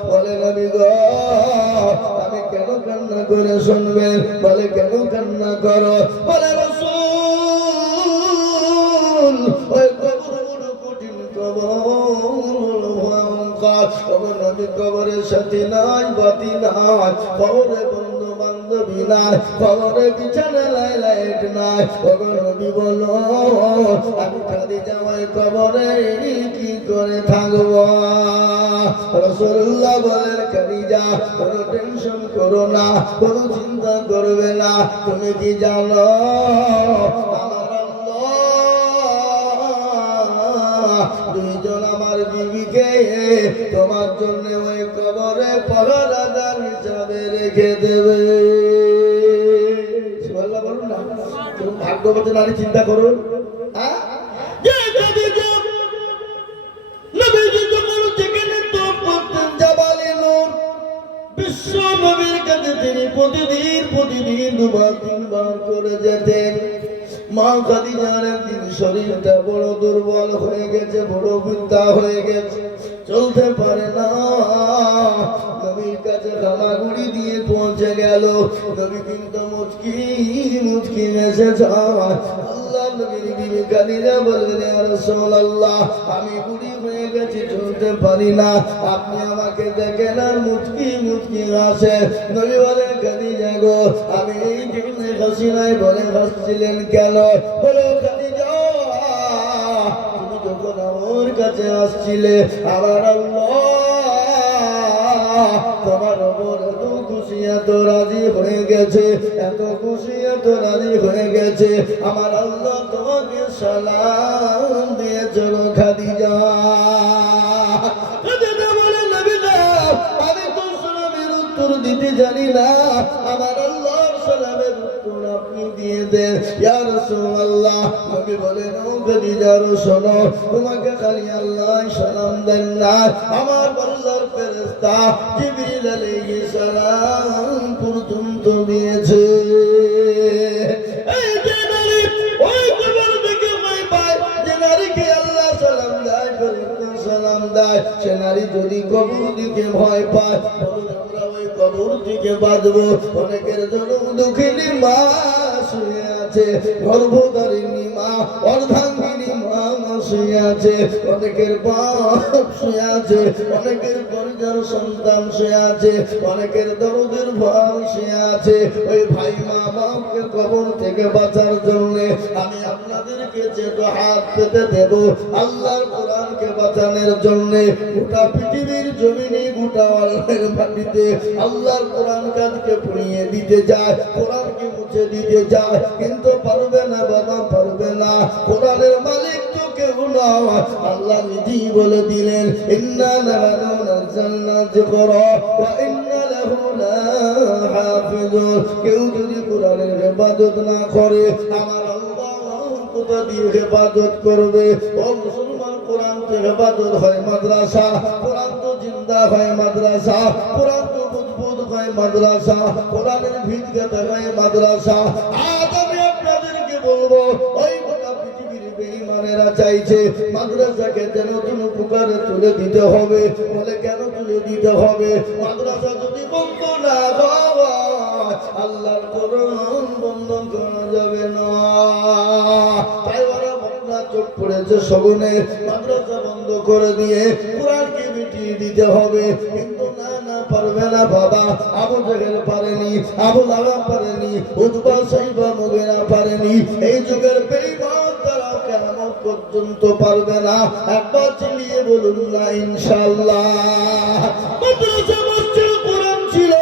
বলে নবী গো, আমি কেন কান্না করে শুনবেন? বলে কেন কান্না করো? বলে রাসূল, ওই কবর বড় কঠিন কবর, নবী কবরের সাথে নাই বাতি নাই, কবরে বন্ধু বান্ধবী নাই, কবরে বিছানা লাইট নাই। নবী বলো, আমি খাদিজা ওই কবরে কি করে থাকবো? রাসূলুল্লাহ বলেন, খাদিজা কোনো টেনশন করো না, কোনো চিন্তা করবে না, তুমি কি জানো আমার আল্লাহ 2 জন আমার বিবিকে তোমার জন্য ওই কবরে পাহারাদার হিসাবে রেখে দেবে। সুবহানাল্লাহ বলুন না। তুমি ভাগ্যবতী নারী চিন্তা করুন। হ্যাঁ, যে খাদিজা নবীজি যখন যেখানে তপ করতেন জাবালে নূর, বিশ্ব নবীর কাছে তিনি প্রতিদিন 2বার 3বার করে যেতেন। মা খাদিজার একদিন শরীরটা বড় দুর্বল হয়ে গেছে, বড় বৃদ্ধা হয়ে গেছে, চলতে পারে না। নবীর কাছে হামাগুড়ি দিয়ে পৌঁছে গেল। নবী কিন্তু মুচকি মেসে যায়। আল্লাহ নবীর বিবি খাদিজা বললেন, ইয়া রাসূলুল্লাহ, আমি বুড়ি হয়ে গেছি, চলতে পারি না, আপনি আমাকে দেখেন আর মুচকি হাসে। নবী বলেন, খাদিজা গো, আমি এই জন্য হাসি নাই। বলে, হাসছিলেন কেন? বলো, খাদিজা তুমি যখন আমার কাছে আসছিলে, আমার আল্লাহ তোমার উপর এত খুশি, এত রাজি হয়ে গেছে, এত খুশি, এত রাজি হয়ে গেছে, আমার আল্লাহ তোমাকে সালাম দিয়ে চলো খাদিজা। খাদিজা বলে, নবী গো, আমি তো সালামের উত্তর দিতে জানি না, আমার আল্লাহর সালামের উত্তর আপনি দিয়ে দেন ইয়া রাসূলুল্লাহ। নবী বলেন, ও খাদিজা শোনো, তোমাকে খালি আল্লাহ সালাম দেন না, আমার আল্লাহর ফেরেশতা জিবরিল আলাইহিস সালাম পর্যন্ত দিয়েছে। এই যে নারী দিকে ভয় পায়, বলুন আমরা ওই কবর দিকে বাঁধবো। অনেকের জনম দুঃখিনী মা শুয়ে আছে, গর্ভধারিণী মা, অর্ধাঙ্গিনী মা শুয়ে আছে, অনেকের বাপ শুয়ে আছে, অনেকের পরিবার সন্তান শুয়ে আছে, অনেকের দরদের ভাই শুয়ে আছে। ওই ভাই মা বাপকে কবর থেকে বাঁচার জন্য আমি আপনাদেরকে যে হাত পেতে দেব, আল্লাহর কোরআনকে বাঁচানোর জন্য গোটা পৃথিবীর জমিনে, গোটা আল্লাহর মাটিতে আল্লাহর কোরআন কাজকে পুড়িয়ে দিতে যায়, কোরআনকে মুছে দিতে যায়, কিন্তু পারবে না বাবা, পারবে না। কোরআনের মালিক তো কেউ না, আল্লাহ নিজেই বলে দিলেন, ইন্না নাহনু নাযালনা যিকরা ওয়া ইন্না লাহু লাহাফিজুন। কেউ যদি কোরআনের ইবাদত না করে, আমার আল্লাহ কোথা দিয়ে হেফাজত করবে? ও মুসলমান, কোরআন তো হেফাজত হয় মাদ্রাসা, কোরআন তো জিন্দা হয় মাদ্রাসা, কোরআন তো মজবুত হয় মাদ্রাসা, কোরআনের ভিত গাঁথা হয় মাদ্রাসা। আজ আমি আপনাদেরকে বলবো, ওই গোটা পৃথিবীর বেঈমানেরা চাইছে মাদ্রাসাকে যেন নতুন পুকারে তুলে দিতে হবে। বলে কেন তুলে দিতে হবে? মাদ্রাসা যদি বন্ধ না হয়, আল্লাহর কোরআন বন্ধ করা যাবে না। তাই ওরা বকনা চোখ পড়েছে শগুনে, মাদ্রাসা বন্ধ করে দিয়ে কোরআনকে মিটিয়ে দিতে হবে। কিন্তু না না, পারবে না বাবা। আবু জেহেল পারেনি, আবু লাহাব পারেনি, উতবা সাইবা মুগীরা পারেনি। এই যুগের বেঈমান তারা কিয়ামত পর্যন্ত পারবে না। একবার চিল্লিয়ে বলুন না ইনশাআল্লাহ। মাদ্রাসা মসজিদ কোরআন ছিল,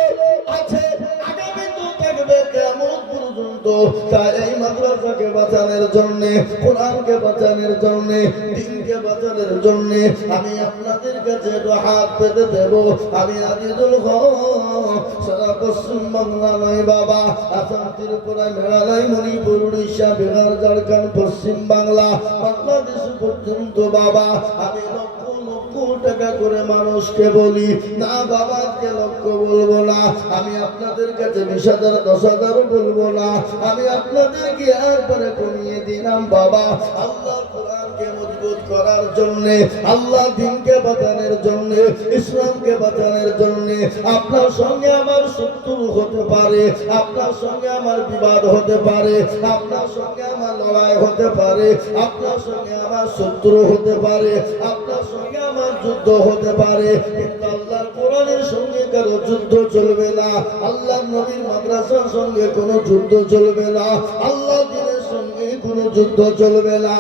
আছে, আগামী তো থাকবে কিয়ামত পর্যন্ত। তাই এই মাদ্রাসাকে বাঁচানোর জন্য, কোরআনকে বাঁচানোর জন্য, দ্বীনকে বাঁচানোর জন্য আমি আপনাদের কাছে হাত পেতে দেব। আমি আজিজুল হক, সারা পশ্চিম বাংলা নয় বাবা, আসাম, ত্রিপুরা, মেঘালয়, মণিপুর, উড়িষ্যা, বিহার, ঝাড়খণ্ড, পশ্চিম বাংলা, বাংলাদেশ পর্যন্ত বাবা আমি লক্ষ লক্ষ টাকা করে মানুষকে বলি না বাবা, কে লক্ষ বলবো না, আমি আপনাদের কাছে 20,000 10,000 বলবো না, আমি আপনাদেরকে একবারে কমিয়ে দিলাম বাবা। আল্লাহ কোরআনকে মজবুত করার জন্য, আল্লাহ দ্বীনকে বাঁচানোর জন্য, ইসলামকে বাঁচানোর জন্য আপনার সঙ্গে আমার শত্রু হতে পারে, আপনার সঙ্গে আমার বিবাদ হতে পারে, আপনার সঙ্গে আমার লড়াই হতে পারে, আপনার সঙ্গে আমার শত্রু হতে পারে, আপনার সঙ্গে আমার যুদ্ধ হতে পারে, কিন্তু আল্লাহর কোরআনের সঙ্গে কারো যুদ্ধ চলবে না। আল্লাহ নবীর মাদ্রাসার সঙ্গে কোনো যুদ্ধ চলবে না, আল্লাহ দ্বীনের সঙ্গে কোনো যুদ্ধ চলবে না।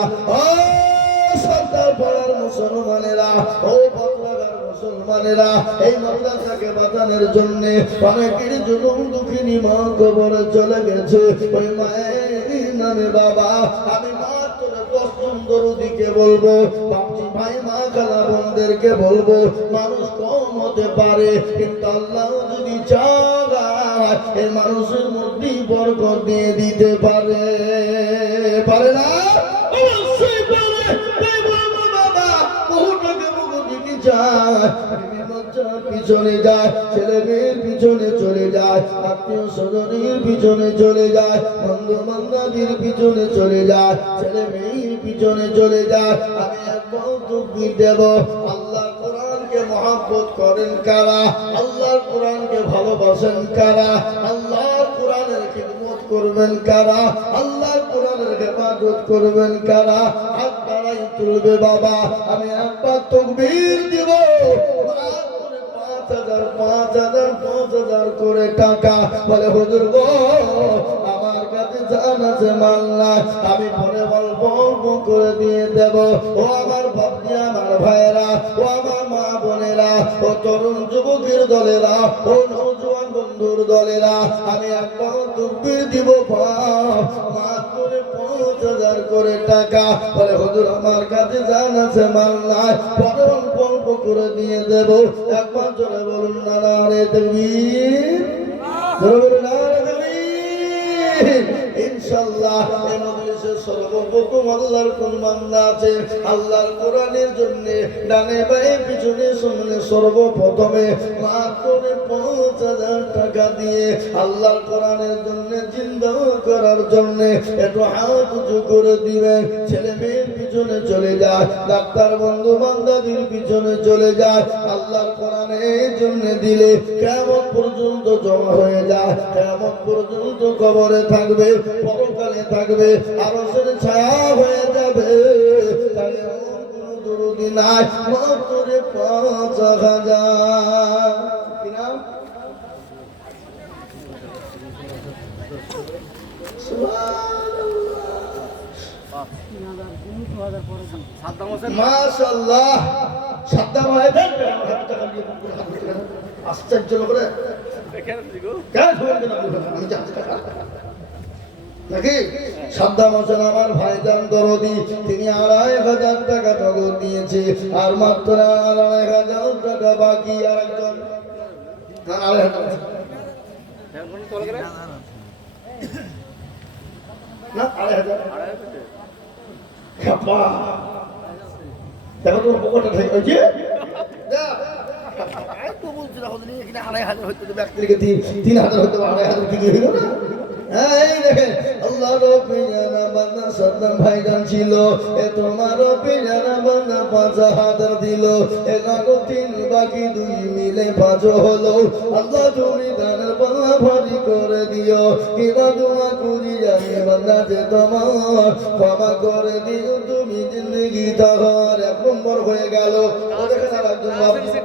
সরদার পাড়ার মুসলমানেরা, ও পাতলাগার মুসলমানেরা, এই মাদ্রাসাকে বাঁচানোর জন্য অনেকের জুলুম দুঃখিনী মা কবরে চলে গেছে। ওই মায়ের নামে বাবা আমি মাত্র 10 জন দরুদীকে বলবো, বাপজি ভাই মা খালা বোনদেরকে বলবো, মানুষ কম হতে পারে, কিন্তু আল্লাহ যদি চায় এই মানুষের মধ্যে বরকত দিয়ে দিতে পারে। পারে না? অবশ্যই পারে। পিছনে যায়, ছেলে মেয়ের পিছনে চলে যায়, আত্মীয় স্বজনের পিছনে চলে যায়, বন্ধু বান্ধবের পিছনে চলে যায়, ছেলে মেয়ের পিছনে চলে যায়। আমি একবার তাকবীর দেব। আল্লাহ কোরআনকে মহব্বত করেন কারা? আল্লাহর কোরআনকে ভালোবাসেন কারা? আল্লাহর কোরআনের খিদমত করবেন কারা? আল্লাহর কোরআনের হেফাজত করবেন কারা? হাত বাড়াই তুলবে বাবা, আমি একবার তাকবীর দিব। 5,000 করে টাকা বলে হুজুর গো আমার কাছে জান আছে মাল নাই, আমি পরে অল্প অল্প করে দিয়ে দেব। ও আমার ভাবি, আমার ভাইয়েরা, ও আমার মা বোনেরা, ও তরুণ যুবকের দলেরা, ও নওজোয়ান বন্ধুর দলেরা, আমি একটা তাকবীর দিব। মাত্র 5,000 করে টাকা বলে হুজুর আমার কাছে জান আছে মাল নাই, পরে অল্প অল্প করে দিয়ে দেব। একবার জোরে বলুন নারে তাকবীর, জোরে বলুন নারে তাকবীর। ইনশাআল্লাহ এই মজলিসের সর্বপ্রথম আল্লাহর কোন বান্দা আছে আল্লাহর কোরআনের জন্য ডানে বায়ে পিছনে সামনে সর্বপ্রথমে মাত্র 5,000 টাকা দিয়ে আল্লাহর কোরআনের জন্য জিন্দা করার জন্য একটু হাত উঁচু করে দিবেন। ছেলে মেয়ের পিছনে চলে যায়, ডাক্তার বন্ধু বান্ধবীর পিছনে চলে যায়, আল্লাহর কোরআনের জন্য দিলে কিয়ামত পর্যন্ত জমা হয়ে যায়, কিয়ামত পর্যন্ত কবরে থাকবে, পরকালে থাকবে, আরশের ছায়া হয়ে যাবে। তাহলে কোনো দুরুদি নাই, মাত্র ৫,০০০। কি নাম? মাশাআল্লাহ। সাদ্দাম হায়দার আশ্চর্য করে নাকি? সাদ্দাম হোসেন আমার ভাইজান দরদি, তিনি ২৫০০ টাকা নগদ দিয়েছে, আর মাত্র ২৫০০ টাকা বাকি। আর একজন না ২৫০০ খাপা দেখো তোমার পকেটে ঠিক হয়েছে। বলছি না ২৫০০ হইতে ৩,০০০ হইতে ২৫০০ কি হইল না? এই দেখেন আল্লাহ রব্বি জানা বান্দা সাদ্দাম ভাইজান ছিল, এ তোমার রব্বি জানা বান্দা ৫,০০০ দিল, ১১ বাকি ২ মিলে ৫ হলো। আল্লাহ তুমি দানের পাল্লা ভারী করে দিও, কিনা দোয়া করি জানি বান্দা যে তোমার ক্ষমা করে দিও, তুমি জিন্দগি তাহার ১ নম্বর হয়ে গেল। ও দেখেন আর একজন ৫,০০০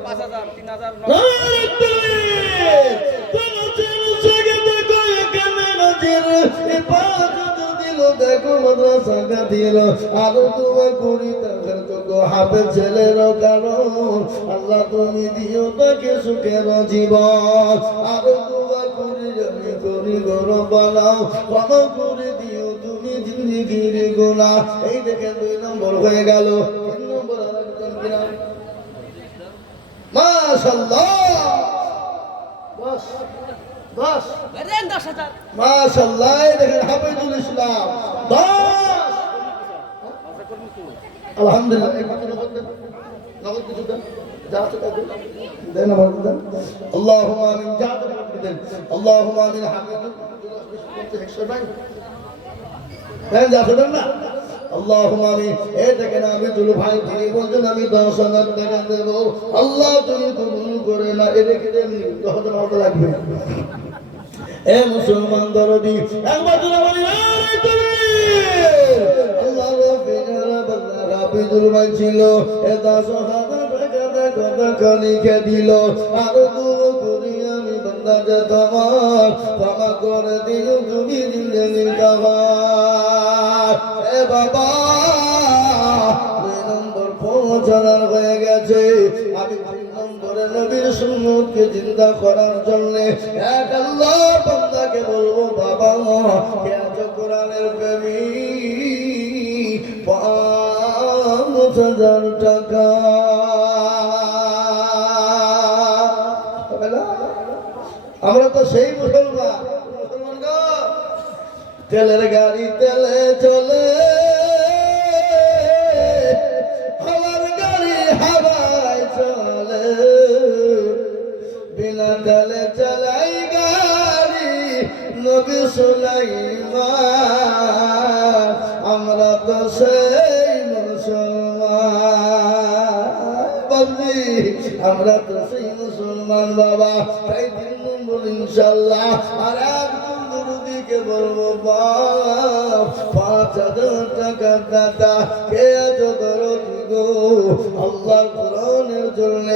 দেখো মাদ্রাসা দিল, আরো দোয়া করি তাদের তো হাফেজ ছেলের কারণ আল্লাহ তুমি দিও তাকে সুখের জীবন। আরো দোয়া করি আমি করি গরম বানাও, ক্ষমা করে দিও তুমি জিন্দিগির গুনাহ। এই দেখেন ২ নম্বর হয়ে গেল। ৩ নম্বর আরেকজন কিনা? মাশাআল্লাহ। বাস বাস মাশাআল্লাহ। দেখেন হাফিজুল ইসলাম ১০। আলহামদুলিল্লাহ। নগদ কিছু দেন, যা আছে দেন, আমার দেন। আল্লাহুম্মা আমিন। যা আছে দেন। আল্লাহুম্মা আমিন। হাফিজুল ১০০ নাই দেন, যা আছে দেন না। আল্লাহুম্মা আমিন। এই দেখেন হাফিজুল ভাই তিনি বলছেন আমি ১০,০০০ টাকা দেব, আল্লাহ তুমি কবুল করে না। এ রেখে দেন, ১০,০০০ মতো লাগবে। এ মুসলমান দরদি একবার জোরে বলি নারে তাকবীর। আল্লাহ হাফিজুল ভাই ছিল, এ ১০,০০০ টাকা লিখে দিল, আরো দোয়া করি আমি বান্দা যে তোমার ক্ষমা করে দিও তুমি জিন্দেগি তাহার। এ বাবা ২ নম্বর পৌঁছানোর হয়ে গেছে। আমি ৩ নম্বরে নবীর সুন্নতকে জিন্দা করার জন্য এক আল্লাহ বান্দাকে বলবো, বাবা কে আছো কোরআনের প্রেমিক, ৫,০০০ টাকা। আমরা তো সেই মুসলমান। তেলের গাড়ি তেলে চলে, হাওয়ার গাড়ি হাওয়ায় চলে, বিনা তেলে চালাই গাড়ি নবী সুলাইমান। আমরা তো সেই মুসলমান বাবজি, আমরা তো সেই মুসলমান বাবা। তাই ৩ নম্বর ইনশাআল্লাহ। আর একদম দুরুদিকে বলবো, বাপ ৫,০০০ টাকা দাদা কে এত দরদি গো আল্লাহর কোরআনের জন্য।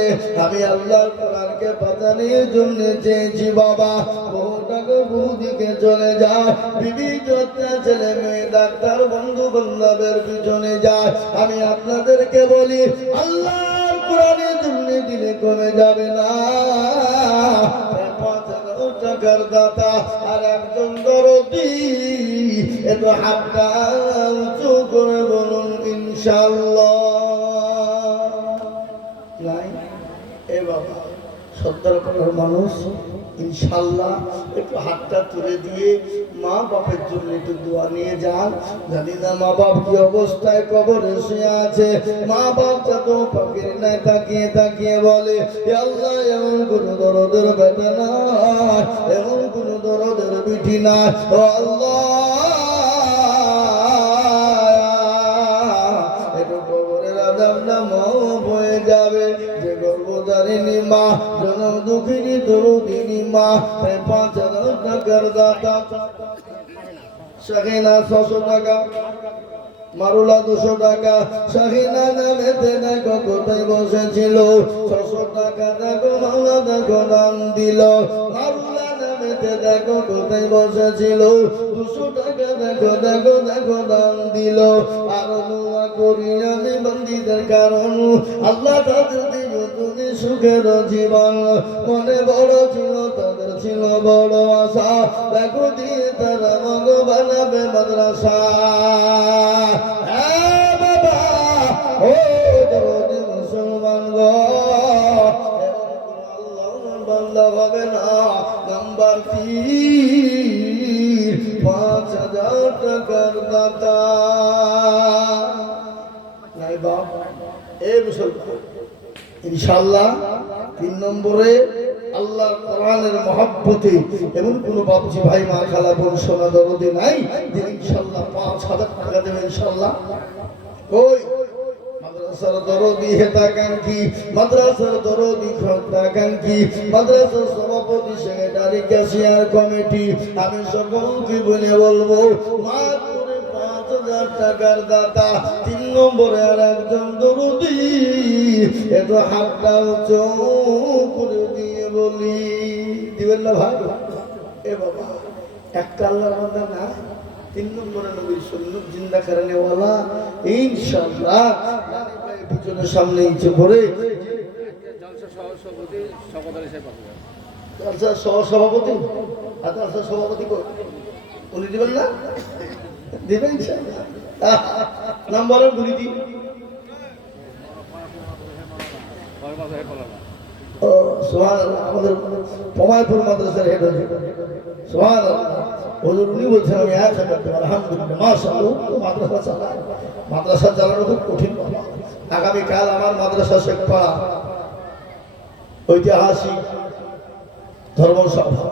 আমি আল্লাহর কোরআনকে বাঁচানোর জন্য চেয়েছি বাবা। বহু টাকা বহু দিকে চলে যায়, বিবি যত্নে ছেলে মেয়ে ডাক্তার বন্ধু বান্ধবের পিছনে যায়। আমি আপনাদেরকে বলি আল্লাহর কোরআনের জন্য দিলে কমে যাবে না। ৫,০০০ টাকার দাতা আর একজন দরদি, এত হাতটা উঁচু করে বলুন ইনশাআল্লাহ। এ বাবা সত্তর পাড়ার মানুষ ইনশাআল্লাহ একটু হাতটা তুলে দিয়ে মা বাপের জন্য একটু দোয়া নিয়ে যান। জানি না মা বাপ কি অবস্থায় কবরে শুয়ে আছে। মা বাপ যত পাখির নাই তাকিয়ে তাকিয়ে বলে, আল্লাহ এমন কোন দরদের বেটা না, এমন কোন দরদের বিটি না, ও আল্লাহ একটু কবরের আযাবটা মাফ হয়ে যাবে। যে গর্ভধারিণী দুঃখিনী দরদিনী মা 5,000 টাকার দাতা শাহিনা 600 টাকা মারুলা 200 টাকা শাহিনা নামেতে দেখো কোথায় বসেছিল 600 টাকা দেখো মাওলা দেখো দান দিল মারুলা নামেতে দেখো কোথায় বসেছিল 200 টাকা দেখো দেখো দেখো দান দিল আর দোয়া করি আমি বন্দীদের কারণ আল্লাহ তাদের দিও তুমি সুখের জীবন মনে বড় ছিল তাদের ছিল বড় আশা দেখো দিয়ে তারা মগ বানাবে মাদ্রাসা বাবা ও দরদি মুসলমান গো বান্দা হবে না নাম্বার 3 5,000 টাকার দাতা নাই বাপ এই মুসলমান ইনশাআল্লাহ 3 নম্বরে আল্লাহর কোরআনের মহব্বতে এমন কোন বাপজি ভাই মা খালা বোন সোনা দরদি নাই যে ইনশাআল্লাহ 5,000 টাকা দেবে ইনশাআল্লাহ কই মাদ্রাসার দরদি হেতাকাঙ্ক্ষী মাদ্রাসার দরদি খোদাকাঙ্ক্ষী মাদ্রাসার সভাপতি সেক্রেটারি ক্যাশিয়ার কমিটি আমি সকলকে বলে বলবো মাত্র 5,000 টাকার দাতা 3 নম্বরে আর একজন দরদি এত হাতটা উঁচু করে দিয়ে বলি দিবেন না ভাই এ বাবা একটা আল্লাহর বান্দা না 3 নম্বরে নবীর সুন্নাত জিন্দা করনে वाला ইনশাআল্লাহ পিছনের সামনে ইচ্ছে করে জলসা সভাপতি সকলের সাথে পাবে জলসা সভাপতি আদালসা সভাপতি কো উনি দিবেন না দিবেন ইনশাআল্লাহ নম্বরে বলি দি ও সুবহানাল্লাহ আমাদের পমায়পুর মাদ্রাসার হেড হয়েছে সুবহানাল্লাহ হুজুর উনি বলছেন আমি 1,000 টাকা আলহামদুলিল্লাহ মাশাআল্লাহ মাদ্রাসা চালানো খুব কঠিন আগামী কাল আমার মাদ্রাসা শেখপাড়া ঐতিহাসিক ধর্মসভা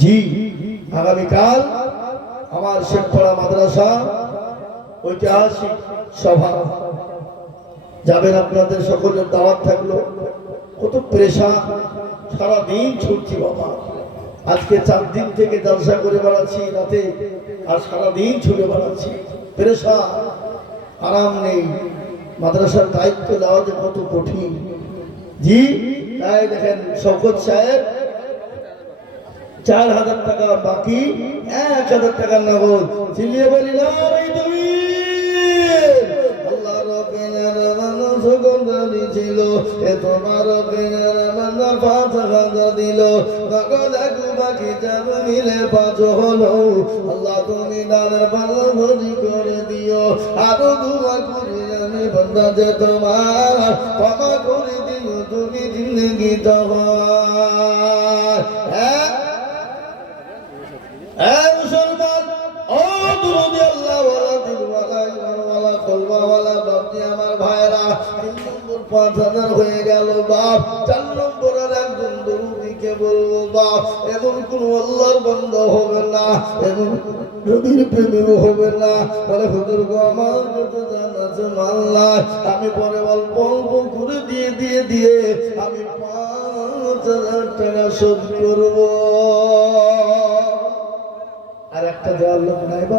জি আগামী কাল আমার শেখপাড়া মাদ্রাসা ঐতিহাসিক সভা যাবেন আপনাদের সকলের দাওয়াত থাকলো কত প্রেশার সারা দিন ছুটছি বাবা আজকে 4 দিন থেকে জলসা করে বেড়াচ্ছি রাতে আর সারা দিন ছুটে বেড়াচ্ছি প্রেশার আরাম নেই মাদ্রাসার দায়িত্ব দেওয়া যে কত কঠিন জি তাই দেখেন শওকত সাহেব 4,000 টাকা বাকি 1,000 টাকা নগদ চিলিয়ে বলি না তুমি আল্লাহ রব্বিনার মানা সুগন্ধানি ছিল এ তোমার রব্বিনার মানা 5,000 দিল নগদ এক বাকি 4 মিলে 5 হলো আল্লাহ তুমি দানের পাল্লা ভরি করে দিও আরো দোয়া করি আমি বান্দা যে তোমার ক্ষমা করে দিও তুমি জিন্দগি তোমার মুসলমান ও দুরুদি আল্লাহ ওয়ালা দিল ওয়ালা ইমান ওয়ালা কলবা ওয়ালা বাপজি আমার ভাইরা 3 নম্বর 5,000 হয়ে গেল বাপ 4 নম্বরের একজন দুরুদিকে বলবো বাপ এমন কোন আল্লাহর বান্দা হবে না এমন নবীর প্রেমেও হবে না বলে হুজুর গো আমার কত জান আছে আল্লাহ আমি পরে অল্প অল্প করে দিয়ে আমি 5,000 টাকা শোধ করব আর একটা দেওয়ার লোক নাই বা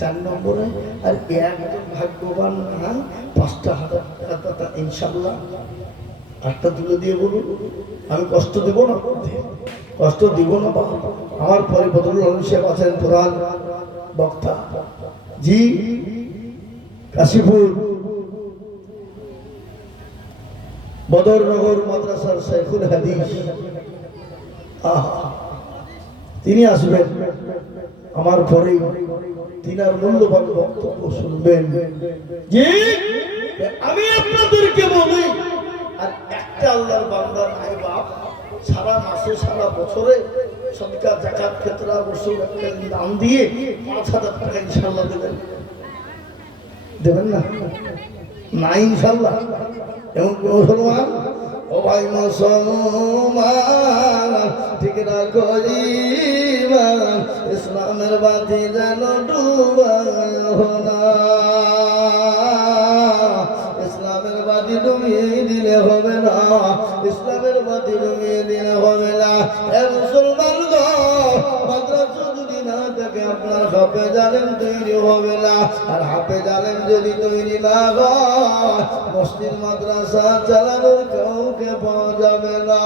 4 নম্বরে আর একজন ভাগ্যবান না 5,000 টাকা ইনশাআল্লাহ আটটা তুলে দিয়ে বলুন আমি কষ্ট দেব না কষ্ট দিব না আমার পরে বদরুল আলম সাহেব আছেন প্রধান বক্তা জি কাশীপুর বদরনগর মাদ্রাসার শেখুল হাদিস তিনি আসবেন আমার পরে তিনার মূল্যবান বক্তব্য শুনবেন জি আমি আপনাদেরকে বলি আর একটা আল্লাহর বান্দা নাই বাপ সারা মাসে সারা বছরে সদকা যাকাত ফিতরা রসুল দান দিয়ে 5,000 টাকা ইনশাআল্লাহ দেবেন না না ইনশাআল্লাহ এমন কোন মুসলমান ও ভাই মুসলমান ঠিক রাখো ঈমান ইসলামের বাতি যেন ডুবায় না ইসলামের বাতি ডুবিয়ে দিলে হবে না, ইসলামের মাটি রঙিয়ে দিলে হবে না। এ মুসলমান গো, মাদ্রাসা যদি না থাকে আপনার হাফেজ আলেম তৈরি হবে না, আর হাফেজ আলেম যদি তৈরি না হয় মসজিদ মাদ্রাসা চালানোর কাউকে পাওয়া যাবে না।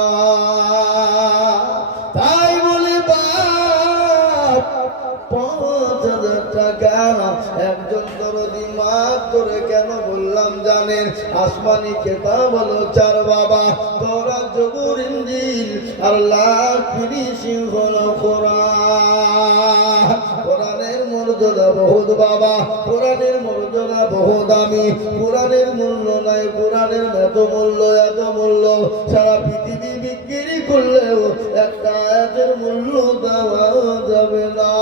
তাই বলে বাপ ৫,০০০ টাকা একজন দরদি মাফ করে কেন বললাম জানেন? আসমানি কেতাব হলো ৪ বাবা, তওরাত জবুর ইনজিল আর লাখ ফিনিশিং হলো কোরআন। কোরআনের মর্যাদা বহুত বাবা, কোরআনের মর্যাদা বহু দামি, কোরআনের মূল্য নাই, কোরআনের এত মূল্য এত মূল্য সারা পৃথিবী বিক্রি করলেও একটা আয়াতের মূল্য দেওয়া যাবে না।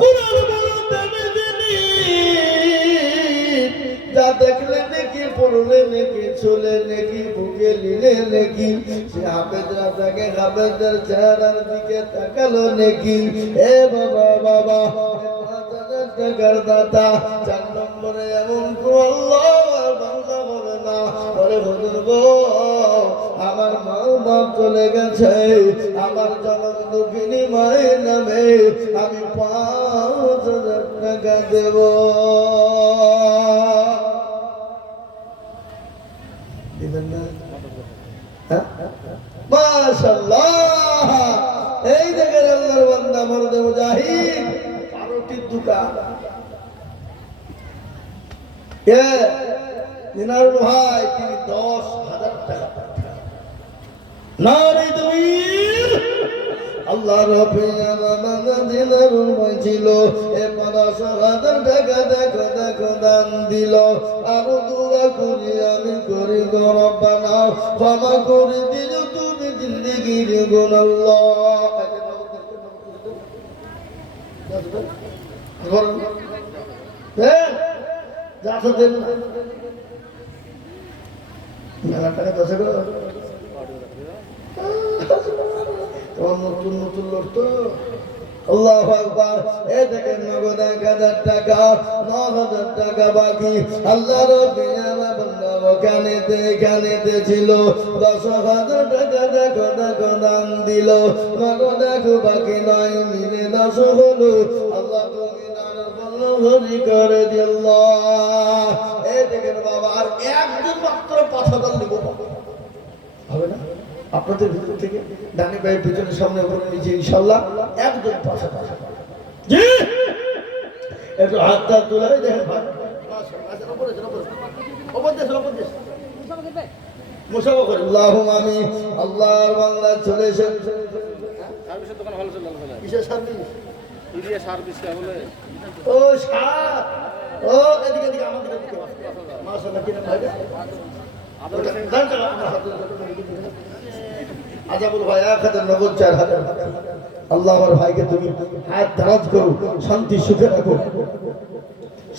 কোরআন বড় দামি জিনিস, যা দেখলে নাকি পড়লে নাকি চলে নাকি বুকে নিলে নাকি, সে হাফেজরা তাকে হাফেজদের চেহারার দিকে তাকালো নাকি। এ বাবা বাবা, ৫,০০০ টাকার দাতা ৪ নম্বরে এমন কোন আল্লাহর বান্দা হবে না বলে হুজুর গো আমার মা বাপ চলে গেছে, আমার জনম দুঃখিনী মায়ের নামে আমি ৫,০০০ টাকা দেব। দিবেন না? মাশাআল্লাহ, এই দেখেন আল্লাহর বান্দা মরদে মুজাহিদ 12টির দোকান। দিনারুল ভাই তিনি ১০,০০০ টাকা পাঠান। নারী তুমির আল্লাহ রফিয়া বাবা দিনারুল ভাই ছিল, এ ৫,০০০ টাকা দেখো দেখো দান দিল। আর দোয়া করি আমি করি গো রব্বানা ক্ষমা করে দিল তুমি জিন্দেগির গুনাহ। আল্লাহ নতুন নতুন লোক তো। আল্লাহু আকবার। এ দেখেন নগদ ১,০০০ টাকা, ৯,০০০ টাকা বাকি। আল্লাহ রাব্বুল আলামিন এখানেতে ছিল ১০,০০০ টাকা দেখো দেখো দান দিল। নগদ দেখো বাকি ৯ মিলে ১০ হলো। আল্লাহ তুমি দান বন্ধ করে দিল। এই দেখেন বাবা, আর একজন মাত্র ৫,০০০ নিব হবে না? আপনাদের ভিতর থেকে ডানি ভাই পিছনে সামনে করে নিচে ইনশাআল্লাহ একজন ৫,০০০ জি একটু হাতটা তুলে দেখেন ভাই মুসাফা করে আল্লাহুম্মা আমিন। আল্লাহর বান্দা চলে এসেছেন। সার্ভিসের দোকান ভালো চলে আল্লাহ। কিসের সার্ভিস? ইউরিয়া সার্ভিস কা বলে ও সার ও এদিকে এদিকে আমাদের দিকে মাশাআল্লাহ কি নাম ভাই? আজাবুল ভাই ১,০০০ নগদ ৪,০০০। আল্লাহ আমার ভাইকে তুমি হায়াত দারাজ করো, শান্তি সুখে রাখো,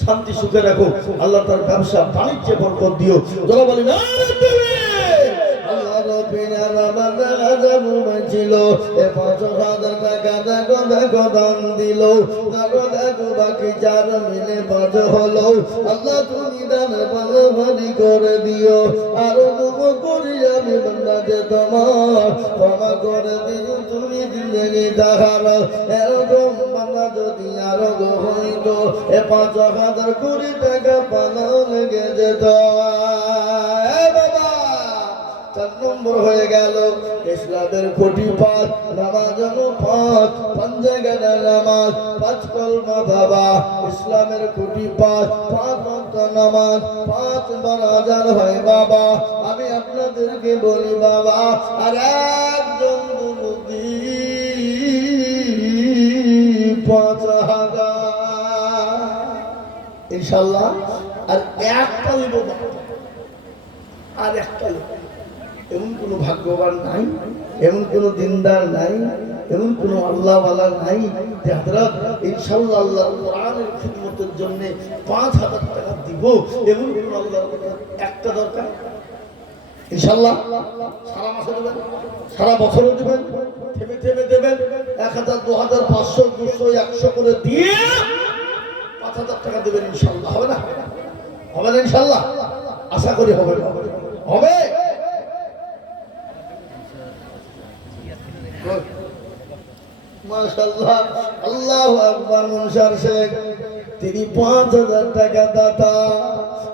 শান্তি সুখে রাখো। আল্লাহ তার ব্যবসা বাণিজ্যে বরকত দিও। যারা বলি না আল্লাহ রব্বিল আলামিন আজাবুল ভাই ছিল, এ ৫,০০০ টাকা দেখো দেখো দান দিল। দেখো দেখো বাকি ৪ মিলে ৫ হলো। আল্লাহ তুমি দান ভালো ভালো করে দিও। আর দোয়া করি আমি বান্দাকে তোমার ক্ষমা করে দিও তুমি জিন্দেগি দেখার। এরকম বান্দা যদি আরো হইতো এ ৫,০০০ কোটি টাকা পানা লেগে যেত। বাবা ৪ নম্বর হয়ে গেল ইসলামের কোটি ৫ নামাজ হলো ৫ জায়গায় নামাজ ৫ কলমা বাবা। ইসলামের কোটি ৫ ওয়াক্ত নামাজ ৫ বারাজার হয় বাবা। আমি আপনাদেরকে বলি বাবা, আর একজন যদি ৫,০০০ ইনশাআল্লাহ, আর একটা লিব আর একটা লিব। এমন কোন ভাগ্যবান নাই, এমন কোন দিনদার নাই, এমন কোন আল্লাহওয়ালা নাই যে হযরত ইনশাআল্লাহ আল্লাহর কোরআনের খিদমতের জন্য ৫,০০০ টাকা দিব, এমন কোন আল্লাহর একটা দরকার ইনশাআল্লাহ। সারা মাসে দেবেন, সারা বছরও দেবেন, থেমে থেমে দেবেন। ১,০০০ ২,০০০ ৫০০ ২০০ ১০০ করে দিয়ে ৫,০০০ টাকা দেবেন ইনশাআল্লাহ। হবে না? হবে না ইনশাআল্লাহ? আশা করি হবে না। হবে। মাশাআল্লাহ, আল্লাহু আকবার। মুনশার শেখ তিনি 5000 টাকা দাতা।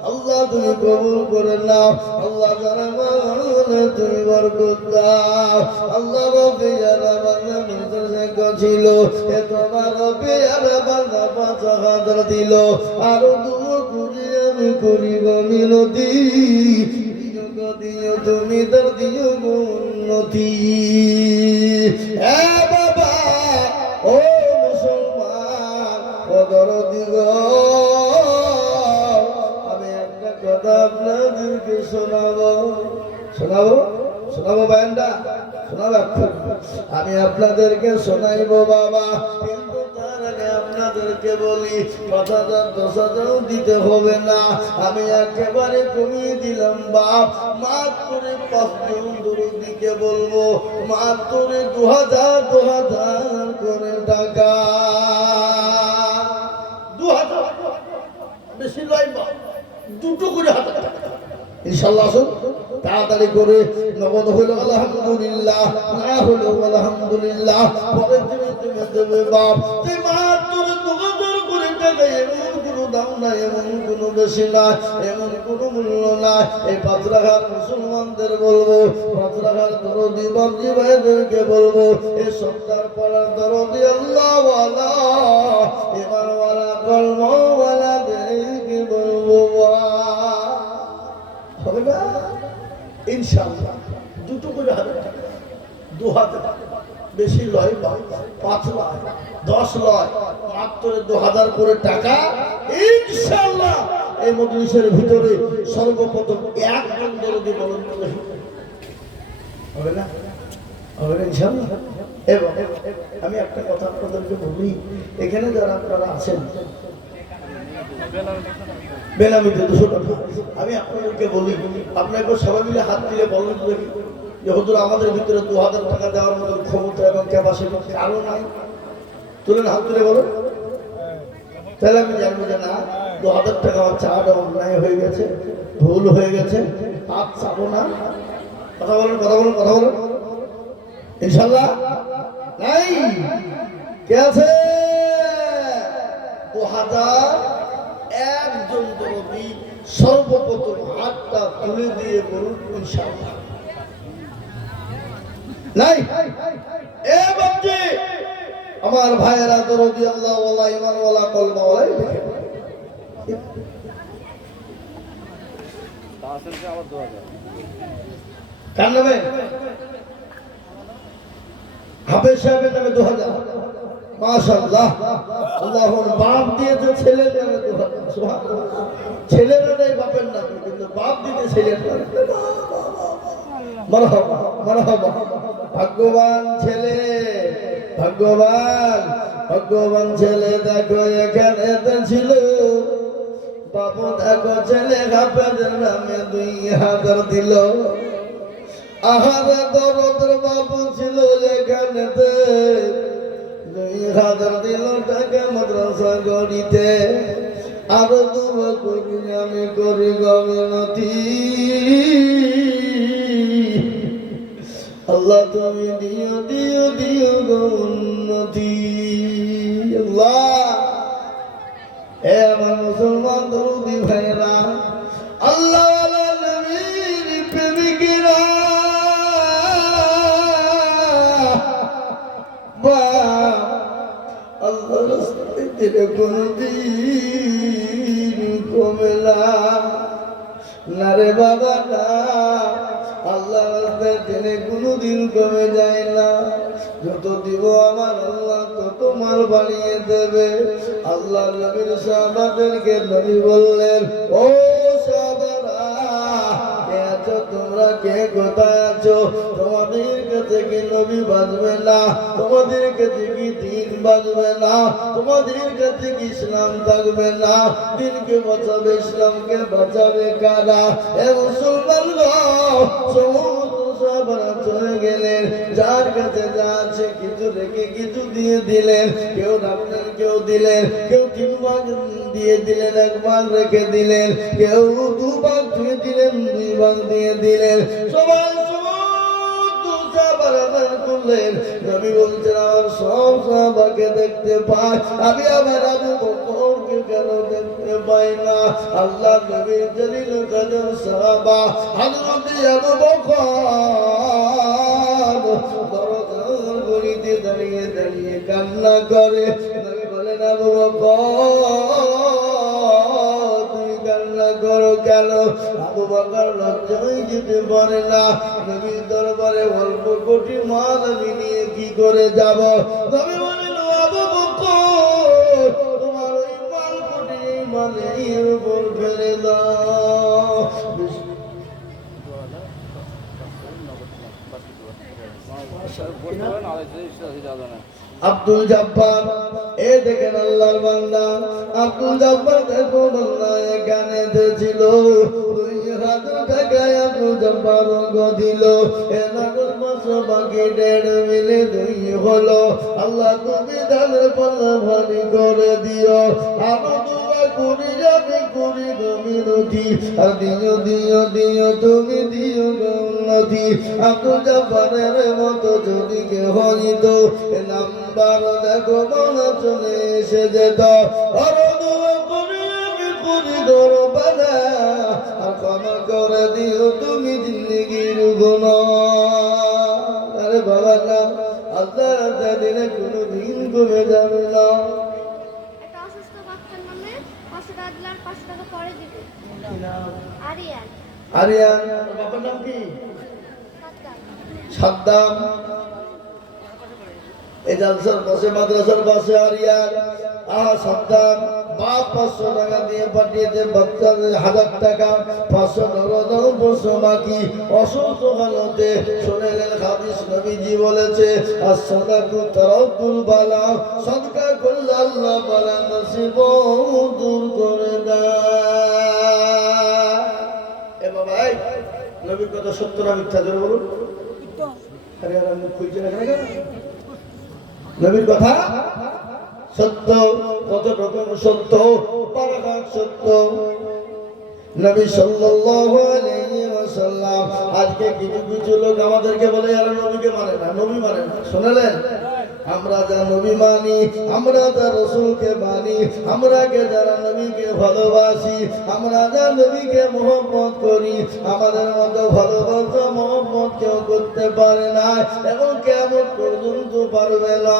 আল্লাহ তুমি কবুল করে নাও। আল্লাহ যারা মানে তুমি বরকত দাও। আল্লাহ রব্বি যারা বান্দা মুনশার শেখ ছিল এ তোমার রব্বি যারা বান্দা 5000 দিল। আর দোয়া করি আমি করি গো মিনতি, দিও তুমি তার দিও উন্নতি। এ বাবা ও মুসলমান কদর দিগ, আমি একটা কথা আপনাদেরকে শোনাবো শোনাবো শোনাবো বায়ানটা শোনাবো। আমি আপনাদেরকে শোনাইবো বাবা, কিন্তু তার আগে আপনাদেরকে বলি 5000 10,000 দিতে হবে না। আমি একেবারে কমিয়ে দিলাম বাপ, মাত্র 5 দিকে বলবো, মাত্র 2000 করে টাকা। 2000 বেশি লয় বাপ, দুটো করে হাজার টাকা ইনশাআল্লাহ। আসুন তাড়াতাড়ি করে, নগদ হলো আলহামদুলিল্লাহ, না হলো আলহামদুলিল্লাহ, পরে তুমি দেবে বাপ। তুই মাত্র 2000 করে টাকা, এমন কোনো দাম নাই, এমন কোনো বেশি না, এমন কোনো মূল্য না। এই পাত্রাঘাট মুসলমানদের বলবো, পাত্রাঘাট দরদি বাবজি ভাইদেরকে বলবো, এই সপ্তাহ পড়ার দরদি আল্লাহওয়ালা ইমানওয়ালা কলমওয়ালাদেরকে বলবো হবে না ইনশাআল্লাহ। দুটো করে হাজার টাকা, 2000 বেশি লয়, 5 লয়, 10 লয়, মাত্র 2000 করে টাকা ইনশাআল্লাহ। এই মজলিসের ভিতরে সর্বপ্রথম একজন দরদি বলুন হবে না, হবে না ইনশাআল্লাহ। এবং আমি একটা কথা আপনাদেরকে বলি, এখানে যারা আপনারা আছেন বেনামিতে 200 টাকা, আমি আপনাদেরকে বলি, আপনাকে সবাই মিলে হাত দিলে বলেন দেখি যে হুজুর আমাদের ভিতরে 2000 টাকা দেওয়ার মতো ক্ষমতা এবং ক্যাপাসিটি কারো নাই। তুলেন হাত তুলে বলেন, তাহলে আমি জানবো যে না 2000 টাকা আমার চাওয়াটা অন্যায় হয়ে গেছে, ভুল হয়ে গেছে, হাত চাবো না। কথা বলেন কথা বলেন কথা বলেন ইনশাআল্লাহ। নাই কে আছে 2000? একজন দরদি সর্বপ্রথম হাতটা তুলে দিয়ে বলুন ইনশাআল্লাহ। নাই এ বাপজি আমার ভাইয়েরা দরদি আল্লাহওয়ালা ইমানওয়ালা কলমাওয়ালা দেখে কার নামে? হাফেজ সাহেবের নামে 2000। মাশাআল্লাহ, আল্লাহর বাপ দিয়েছে ছেলের নামে 2000। সুবহানাল্লাহ, ছেলেরা দেয় বাপের নামে, কিন্তু বাপ দিতে ছেলের নামে। মারহাবা মারহাবা, ভাগ্যবান ছেলে, ভাগ্যবান ভাগ্যবান ছেলে। দেখো এখানে ছিল বাবু, দেখো ছেলে হাফেজের নামে 2000 দিল। আহারে দরদের বাবু ছিল যেখানেতে 2000 দিল টাকা মাদ্রাসা গড়িতে। আরো দুয়া করি আমি করি গমিনতি, আল্লাহ তুমি দিও দিও দিও গৌন্নতি। আল্লাহ এ আমার মুসলমান দরদি ভাইরা, আল্লাহ নবীর প্রেমিকেরা, আল্লাহ রাস্তায় দিলে কোনদিন কমে না রে বাবা না। আল্লাহ রাস্তায় দিলে কোনদিন কমে যায় না। যত দিব আমার আল্লাহ তত মাল বাড়িয়ে দেবে। আল্লাহ নবীর সাহাবাদেরকে নবী বললেন, ও সাহাবারা কে আছো তোমরা, কে কোথায় আছো? তোমাদের কাছে কি নবী বাঁচবে না? তোমাদের কাছে কি দিন বাঁচবে না? তোমাদের কাছে কি ইসলাম থাকবে না? দিনকে বাঁচাবে, ইসলামকে বাঁচাবে কারা? এ মুসলমান গো, সমস্ত সাহাবারা চলে গেলেন। যার কাছে যা আছে কিছু রেখে কিছু দিয়ে দিলেন। কেউ রাখলেন, কেউ দিলেন, কেউ 3 ভাগ দিয়ে দিলেন, 1 ভাগ রেখে দিলেন, কেউ 2 ভাগ দিয়ে দিলেন, 2 ভাগ দিয়ে দিলেন, সবাই করলেন। নবী বলছেন আমার সব সাহাবাকে দেখতে পাই, আমি আবার আবু বকরকে কেন দেখতে পাই না? আল্লাহ নবীর জলিল কদর সাহাবা হযরত আবু বকর দরজার গলিতে দাঁড়িয়ে দাঁড়িয়ে কান্না করে। নবী বলেন আবু বকর তুমি কান্না করো কেন? আবু বকর লজ্জায় যেতে পারে না। নবীর দরবারে অল্প কোটি মাল আমি নিয়ে কি করে যাব? নবী বলেন আবু বকর তোমার ওই মাল কোটি মালের উপর ফেলে দাও। আব্দুল জব্বার, এ দেখেন আল্লাহর বান্দা আব্দুল জব্বার, দেখো বান্দা এখানে ছিল 2000 টাকায় আব্দুল জব্বার দিল। এ নগদ মাস বাকি 1.5 মিলে 2 হলো। আল্লাহ তুমি দানের পাল্লা ভারী করে দিও। আমি দোয়া করি আমি করি গমিনতি, আর দিও দিও দিও তুমি দিও গৌনতি। আব্দুল জব্বারের মতো যদি কেউ হইতো নাম্বার দেখো মনে চলে এসে যেত। আর দোয়া করি আমি করি দরবারে, আর ক্ষমা করে দিও তুমি জিন্দেগির গুনাহ। আরে বাবা না, আল্লাহ দিনে কোনো দিন কমে যাবে না। একটা অসুস্থ বাচ্চার নামে 500 টাকা দিলাম, 500 টাকা পরে দিবে। আরিয়ান। আরিয়ান, বাবার নাম কি? সাদ্দাম। এই জালসার পাশে মাদ্রাসার পাশে আরিয়ান সাদ্দাম বাপ 500 টাকা দিয়ে পাঠিয়েছে, বাচ্চাদের 1000 টাকা, 500 নগদ 500 বাকি। অসুস্থ হালতে শুনেলেন হাদিস নবীজি বলেছে as-সাদাকু তারাদ্দুল বালা, সাদকা করলে আল্লাহ বালা নসিব দূর করে দেয়। এ বাবা এই নবীর কথা সত্য না মিথ্যা জোরে বলুন। আরে আর মুখ খুলছে না কেন? নবীর কথা সত্য, কত রকম সত্য, পারাগাত সত্য। নবী সাল্লাল্লাহু আলাইহি ওয়াসাল্লাম আজকে কিছু কিছু লোক আমাদেরকে বলে আর নবীকে মানে না, নবী মানে না। শুনলেন? আমরা যা নবী মানি, আমরা যা রাসূলকে মানি, আমরা যারা নবীকে ভালোবাসি, আমরা যা নবীকে মহব্বত করি, আমাদের মতো ভালোবাসা মহব্বত কেউ করতে পারে না এবং কিয়ামত পর্যন্ত পারবে না।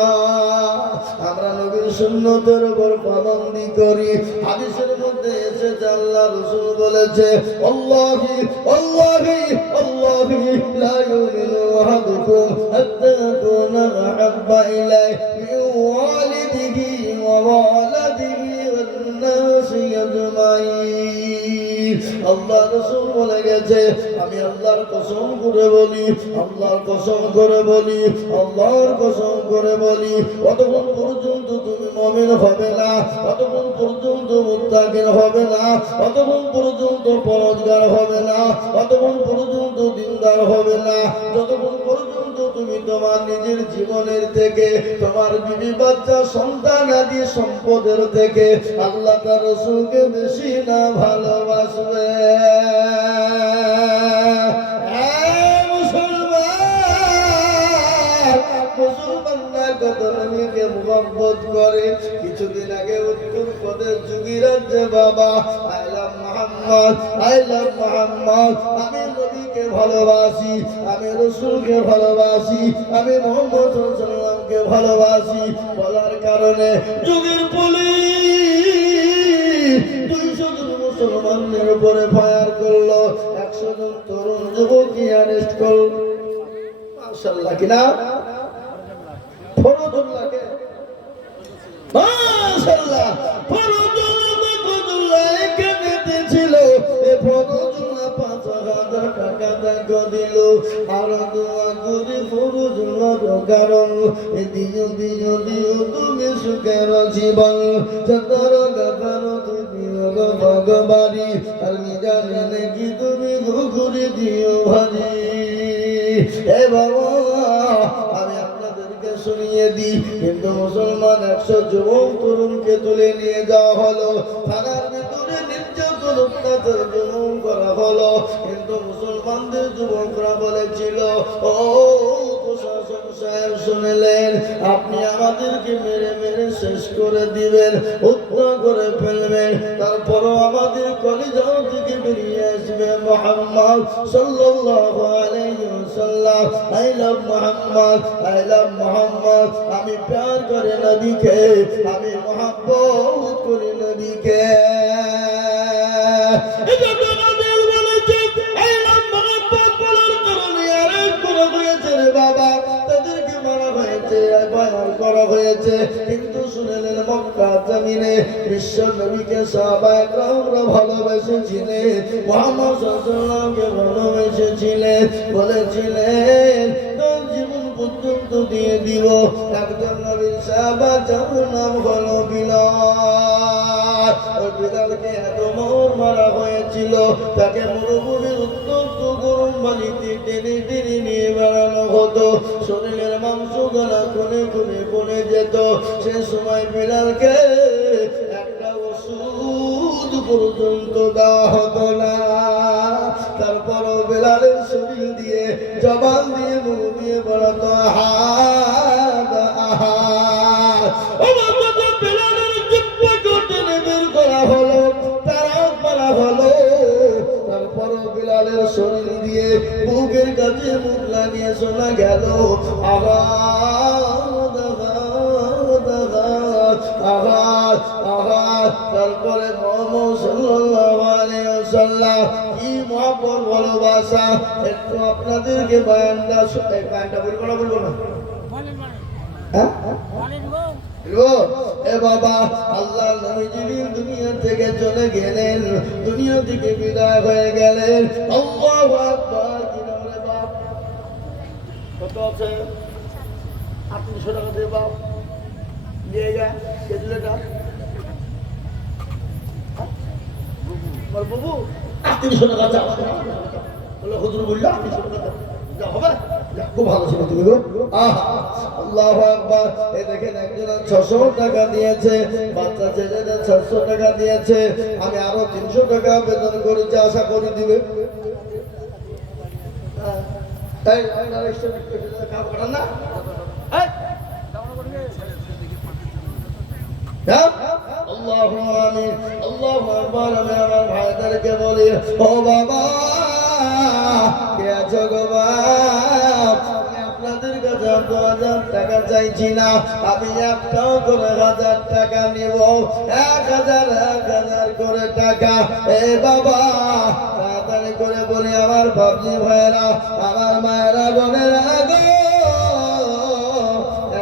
আমরা নবীর সুন্নতের উপর পাবন্দি করি। হাদিসের মধ্যে এসেছে আল্লাহ রাসূল বলেছে আল্লাহি আল্লাহি আল্লাহি লা ইউমিনু আহাদুকুম হাত্তা ইয়াকুনা আহাব্বা ইলাইহি মিন ওয়ালিদিহি ওয়া ওয়ালাদিহি ওয়ান নাসি আজমাইন। আল্লাহ রাসূল বলে গেছে আমি আল্লাহর কসম করে বলি, আল্লাহর কসম করে বলি, আল্লাহর কসম করে বলি, কতক্ষণ পর্যন্ত তুমি মুমিন হবে না, কতক্ষণ পর্যন্ত মুত্তাকিন হবে না, কতক্ষণ পর্যন্ত পরহেজগার হবে না, কতক্ষণ পর্যন্ত দিনদার হবে না, যতক্ষণ পর্যন্ত তুমি তোমার নিজের জীবনের থেকে, তোমার বিবি বাচ্চা সন্তান আদি সম্পদের থেকে আল্লাহ তার রাসূলকে বেশি না ভালোবাসবে। মুসলমানরা কত নবীকে মুহাব্বত করে। কিছুদিন আগে উত্তরপ্রদেশ যোগীরাজ্যে বাবা I love Muhammad, I love Muhammad, আমি নবীকে ভালোবাসি, আমি রাসূলকে ভালোবাসি, আমি মুহাম্মদ সাল্লাল্লাহু আলাইহি ওয়াসাল্লামকে ভালোবাসি বলার কারণে যুগের পুলিশ 200 জন মুসলমানদের উপরে ফায়ার করলো, 100 জন তরুণ যুবককে অ্যারেস্ট করলো। মাশাআল্লাহ কিনা ফরজুল্লাহকে মাশাআল্লাহ ফরজুল্লাহ এখানে ছিল। এ ফরজুল্লাহ 5000 টাকা দান দিল। আর দোয়া করি ফরজুল্লাহ কারণ দিও দিও দিও তুমি সুখের জীবন, সতর গান তুমি ভগবানী, আর জানে নাকি তুমি ঘুরে দিও ভাজি। এ বাবা আমি আপনাদেরকে শুনিয়ে দিই, কিন্তু মুসলমান 100 যুবক তরুণকে তুলে নিয়ে যাওয়া হলো, থানার ভিতরে নির্যাতন এমন অত্যাচার জুলুম করা হলো, কিন্তু মুসলমানদের যুবকরা বলেছিল, ও প্রশাসন সাহেব শুনলেন, আপনি আমাদেরকে মেরে মেরে শেষ করে দিবেন, হত্যা করে ফেলবেন, তারপরও আমাদের কলিজা থেকে বেরিয়ে আসবে মুহাম্মদ সাল্লাল্লাহু আলাইহি ওয়াসাল্লাম, I love Muhammad, I love Muhammad. আমি প্যার করে নবীকে, আমি মহব্বত করি নবীকে। বাবা তাদেরকে মারা হয়েছে, বয়ান করা হয়েছে, কিন্তু শুনলেন মক্কা জমিনে বিশ্ব নবীকে সাহাবায়ে কেরামরা ভালোবেসেছিলেন, মুহাম্মদ সাল্লাল্লাহু আলাইহি ওয়াসাল্লামকে ভালোবেসেছিলেন, বলেছিলেন তার জীবন পর্যন্ত দিয়ে দিব। একজন নবীর সাহাবা যার নাম হলো বিলাল। ওই বিলালকে এত মারা হয়েছিল, তাকে মরুভূমির উত্তপ্ত গরম বালিতে টেনে টেনে নিয়ে বেড়ানো হতো, শরীরের মাংস গলা খুনে খুনে পড়ে যেত। সে সময় বিলালকে একটা ওষুধ পর্যন্ত দেওয়া হতো না। তারপরও বিলালের শরীর দিয়ে, জবান দিয়ে, মুখ দিয়ে বেড়াতো আহাদ আহাদ। বিলালের জিহ্বাকে টেনে বের করা হলো, তারা মারা হলো। তারপরও বিলালের শরীর দিয়ে বুকের কাছে মুখ লাগিয়ে শোনা গেল আঘাত আঘাত আঘাত আঘাত আঘাত। তারপরে মুহাম্মদ সাল্লাল্লাহু আলাইহি ওয়াসাল্লাম কি মহব্বত ভালোবাসা, একটু আপনাদেরকে বয়ানটা বলবো না, বলবো না, হ্যাঁ এ বাবা, আল্লাহ নবী যেদিন দুনিয়া থেকে চলে গেলেন, দুনিয়া থেকে বিদায় হয়ে গেলেন, আল্লাহু আকবার। কি নাম রে বাপ? কত আছে? 800 টাকা দিয়ে বাপ নিয়ে যা। কে দিলে এটা? আমার বাবু 800 টাকা চাও বলে, হুজুর বললো 800 টাকা দাও, যা হবে। খুব ভালো ছিল তুমি গো। আল্লাহু আকবার। এই দেখেন একজন 600 টাকা দিয়েছে, বাচ্চা ছেলেদের 600 টাকা দিয়েছে। আমি আরো 300 টাকা বেতন করেছি, আশা করি দিবে। তাই পাঠান না, আল্লাহু আমিন, আল্লাহু আকবার। আমি আমার ভাইদেরকে বলি, ও বাবা কে আছো গো বাপ, আমি আপনাদের কাছে 2000 টাকা চাইছি না, আমি একটাও করে 1000 টাকা নিব, 1000 করে টাকা। এ বাবা তাড়াতাড়ি করে বলি, আমার বাবজি ভাইরা, আমার মায়েরা, বোনেরা গো,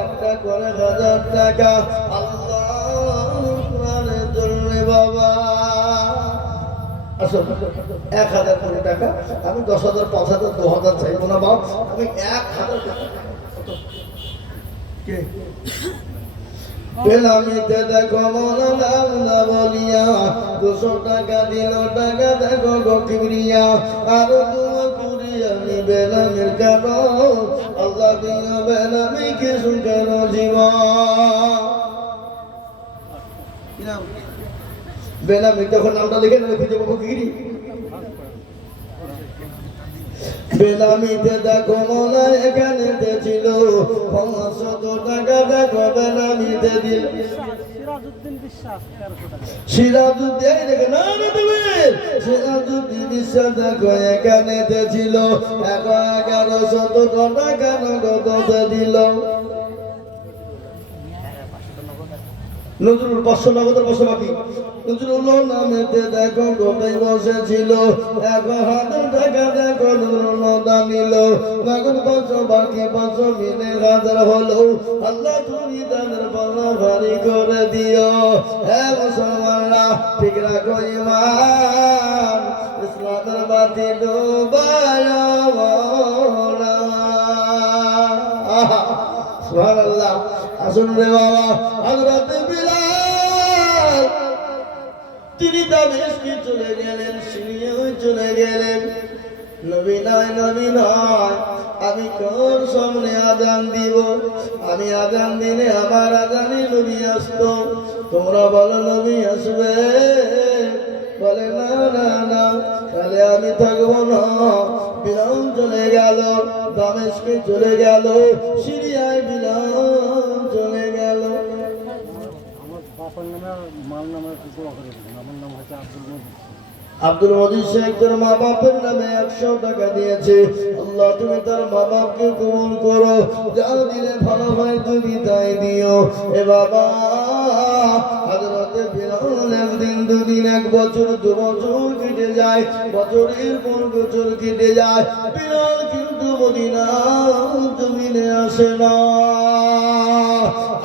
একটা করে 1000 টাকা আল্লাহর জন্য বাবা। 1000 করে টাকা, আমি 10,000, 5,000, 2,000 চাইবো না বাবা, আমি 1000 টাকা পেলামিতে দেখো মন দাম না বলিয়া, 200 টাকা দিল, টাকা দেখো গো কিবরিয়া, আরো দুয়া কুড়িয়া নিবে নামের কেন, আল্লাহ দিও বেনামি কি সুখের জীবন। বেনামি তখন নামটা লিখে না, খুঁজে পাবো কিরি। বেনামিতে দেখো মনে এখানে ছিল, 500 টাকা দেখো বেনামিতে দিল। সিরাজউদ্দিন দেখো না, সিরাজউদ্দিন বিশ্বাস দেখো এখানে ছিল, 1100 টাকা নগদ দিল। নজরুল 500 নগদের 500 বাকি। নজরুল নামেতে দেখো গোটাই বসেছিল, 1000 টাকা দেখো নজরুল দানিল, নগদ 500 বাকি, 500 মিলে 1000 হলো। আল্লাহ তুমি তাদের পাল্লা ভারী করে দিও। হে মুসলমানরা, ঠিক রাখো ঈমান, ইসলামের বাতি ডুবায় না। সুবহানাল্লাহ। আসুন রে বাবা, হযরত বিলাল তিনি দামেস্কে চলে গেলেন, সিরিয়ায় চলে গেলেন। নবী নয়, নবী নয়, আমি কোন সামনে আজান দিব, আমি আজান দিলে আমার আজানে নবী আসতো। তোমরা বলো নবী আসবে, বলে না না না, তাহলে আমি থাকবো না। বিলাল চলে গেল, দামেস্কে চলে গেল, সিরিয়ায় বিলাল চলে গেল। আমার বাবার নামে মার নামে একটু দোয়া করে দেবেন। আমার নাম হচ্ছে আব্দুল মজিদ শেখ তোর মা বাপের নামে 100 টাকা দিয়েছে। আল্লাহ তুমি তার মা বাপকে কবুল করো, যা দিলে ভালো হয় তুমি তাই দিও। এ বাবা, হযরতে বিলাল একদিন দুদিন, এক বছর, 2 বছর কেটে যায়, বছরের পর বছর কেটে যায়, বিলাল কিন্তু মদিনা জমিনে আসে না।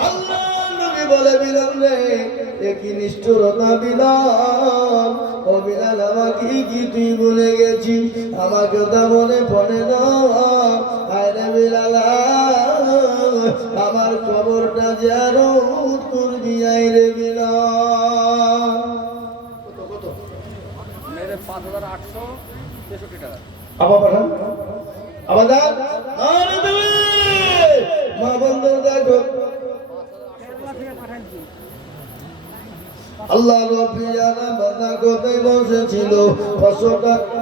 আল্লাহ নবী বলে, বিলাল রে, কি নিষ্ঠুরতা বিলাল, ও বিলাল আমাকে কি তুই ভুলে গেছি, আমাকে তা মনে পড়ে না। আরে বিলাল, আমার কবরটা যেন তোর বিয়াই রে বিলাল। কত 5863 টাকা। আবার পাঠান, আবার দাও। আরে তুমি মা বন্ধু দেখো, আল্লাহ রাব্বুল আলামিন কোথায় বসেছিল, 500 টাকা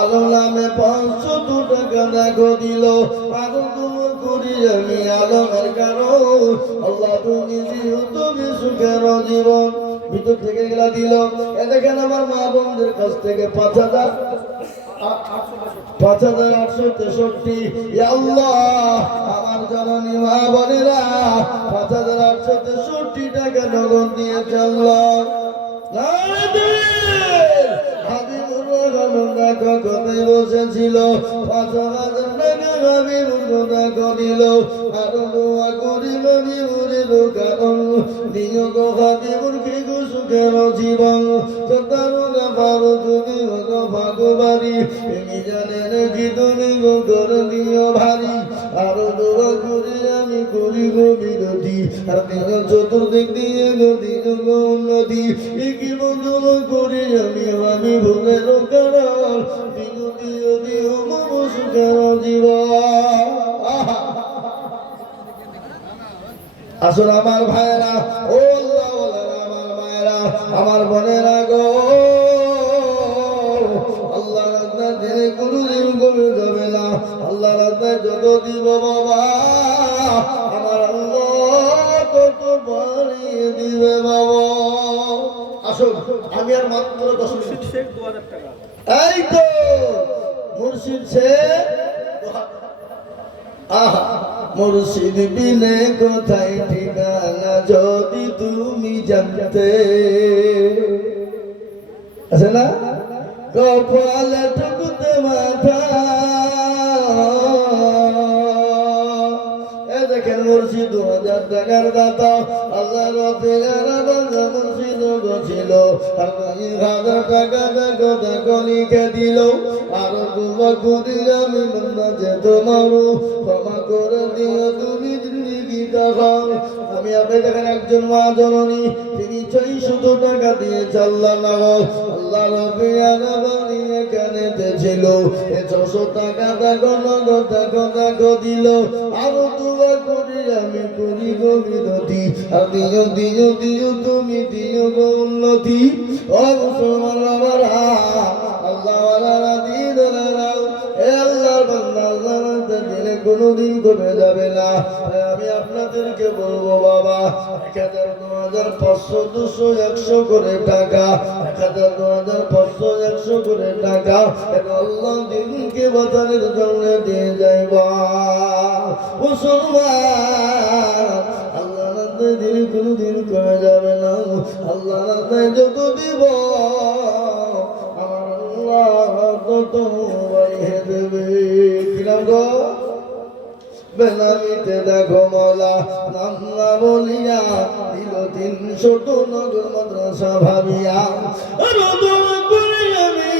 আলো নামে 500 টাকা দেখো দিল। আরো তুমি করি আমি আলমের কারণ, আল্লাহ তুমি দিও তুমি সুখের জীবন, ভিতর থেকে এগুলা দিল। এ দেখেন আমার মা বোনদের কাছ থেকে 5863। ইয়া আল্লাহ, আমার জননী মা বোনেরা 5863 টাকা নগদ দিয়েছে আল্লাহ। হাবিবুর রহমান দেখো কোথায় বসেছিল, 5000 টাকা হাবিবুর দেখো দিল। আরো দোয়া করি হাবিবুরের কারণ, দিও গো হাবিবুর কি গো সুখের জীবন, তারও গাফারো তুমি গো ভাগবাড়ি, তুমি জানেন কি তুমি গো করে দিও ভারী। আরো দোয়া করি আমি করি গো বিরতি, আর দিন চতুর্দিক দিয়ে গো দিন গো উন্নতি, কি বন্ধু করি আমি ভুলের কারণ, দিন দিও দিও মম সুখের জীবন। আসুন আমার ভাইয়েরা, ও আল্লাহ ওয়ালারা, আমার মায়েরা, আমার বোনেরা গো, আল্লাহ রাস্তায় দিনে কোনোদিন কমে যাবে না। আল্লাহ রাস্তায় যত দিব বাবা, আমার আল্লাহ তত বাড়িয়ে দিবে বাবা। আসুন, আমি আর মাত্র 10 মিনিট। 2000 টাকা। এই তো মুর্শিদ শেখ, আহা, মুর্শিদ বিনে কোথায় ঠিকানা যদি তুমি জানতে, আছে না, কপালে টুকুতে মাথা। এ দেখেন মুর্শিদ 2000 টাকার দাতা, আল্লাহ রাব্বুল আলামিন মুর্শিদ গছিল, আর 2000 টাকা দেখো দেখো লিখে দিল। আর দোয়া করি আমি বান্দা যে তোমারও ক্ষমা করে দিও তুমি জিন্দেগি দাও। আমি আপনি দেখেন একজন মা জননী, তিনি 600 টাকা দিয়েছে আল্লাহ নগর, আল্লাহ রাব্বুল আলামিন এখানে ছিল, এ 600 টাকা দেখো নগদ দেখো দেখো দিল। আরো দোয়া করি আমি করি গো বিনতি, আর দিও দিও দিও তুমি দিও গো উন্নতি। ও মুসলমান বাবারা, আল্লাহ ওয়ালারা দিদারা, এ আল্লাহর বান্দা, আল্লাহর রাস্তায় দিলে কোনোদিন কমে যাবে না। আমি আপনাদেরকে বলবো বাবা, 1000 2000 500 200 100 করে টাকা, 1000 2000 500 100 করে টাকা, এটা আল্লাহ দিনকে বাঁচানোর জন্য দিয়ে যাইবা মুসলমান। আল্লাহ রাস্তায় দিলে কোনোদিন কমে যাবে না। আল্লাহ রাস্তায় যত দিব আমার আল্লাহ তত বাড়িয়ে দেবে। কি নাম গো? বেনামিতে দেখো মলা, নাম না বলিয়া দিল 300 নগর মাদ্রাসা ভাবিয়া। রোদন করি আমি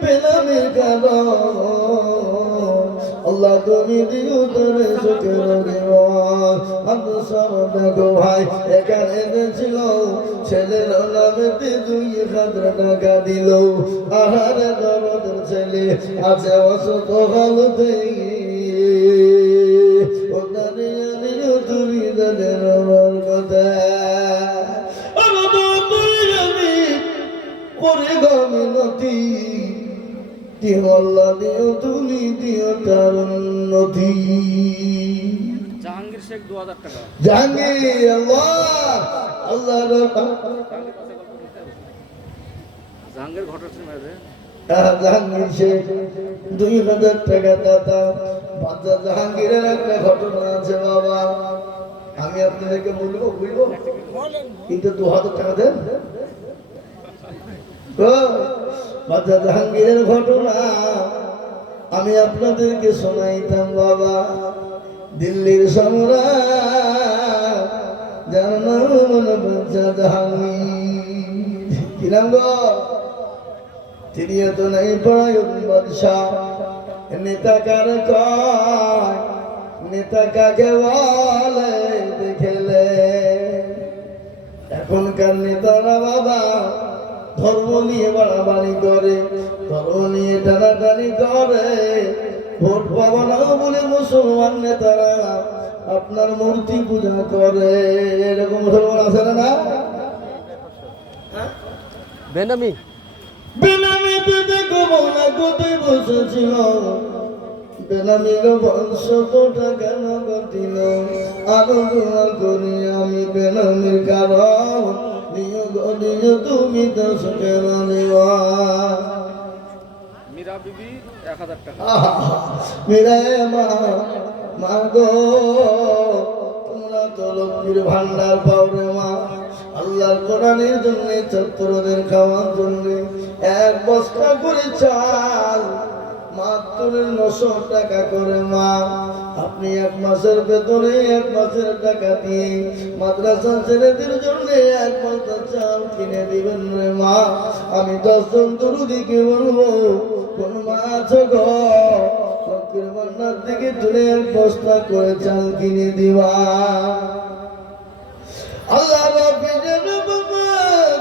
বেনামির কারণ, আল্লাহ তুমি দিও তোরে সুখের জীবন। মাদ্রাসা দেখো ভাই, এখানে ছিল ছেলের নামেতে 2000 টাকা দিল। আহারে দরদের ছেলে আছে অসুখ হালতে, তুমি তাদের আমার কথা করে গমিনতি দিও আল্লাহ দিও তুমি দিও তার উন্নতি। জাহাঙ্গীর শেখ 2000 টাকা। জাহাঙ্গীর আল্লাহ আল্লাহ জাহাঙ্গীর ঘটনা শুনে জাহাঙ্গীর শেখ 2000 টাকা দাদা। বাচ্চা জাহাঙ্গীরের একটা ঘটনা আছে বাবা, আমি আপনাদেরকে বলবো কিন্তু 2000 টাকা দেন। বাচ্চা জাহাঙ্গীরের ঘটনা আমি আপনাদেরকে শোনাইতাম বাবা। দিল্লির সম্রাট যার নাম বাচ্চা জাহাঙ্গীর, কি নাম গো? তিনি এত নাই পরায়ণ বাদশাহ। নেতা কার কয়, নেতা কাকে বলে দেখেলে। এখনকার নেতারা বাবা ধর্ম নিয়ে বাড়াবাড়ি করে, ধর্ম নিয়ে টানাটানি করে। ভোট পাবো না বলে মুসলমান নেতারা আপনার মূর্তি পূজা করে। এরকম মুসলমান আছে না? বেনামি বেনামিতে দেখো মনে কোথায় বসেছিল, বেনামির বংশ কোটা কেন গতিল। আরো দোয়া করি আমি বেনামির কারণ, নিয়োগ নিয়ে তুমি তো কেন নেওয়া। মীরা বিবি 1000 টাকা। মিরায় মা গো তোমরা তো লক্ষ্মীর ভান্ডার পাও রে মা। আল্লাহর কোরআনের জন্য, ছাত্রদের খাওয়ার জন্য 1 বস্তা করে চাল মাত্র 900 টাকা করে মা। আপনি 1 মাসের বেতনে 1 মাসের টাকা দিয়ে মাদ্রাসা ছেলেদের জন্য 1 বস্তা চাল কিনে দিবেন রে মা। আমি 10 জন দরুদীকে বলবো, কোন মা আছো গো লক্ষ্মীর ভান্ডার থেকে তুলে 1 বস্তা করে চাল কিনে দিবা। আল্লাহ রাব্বির বাবা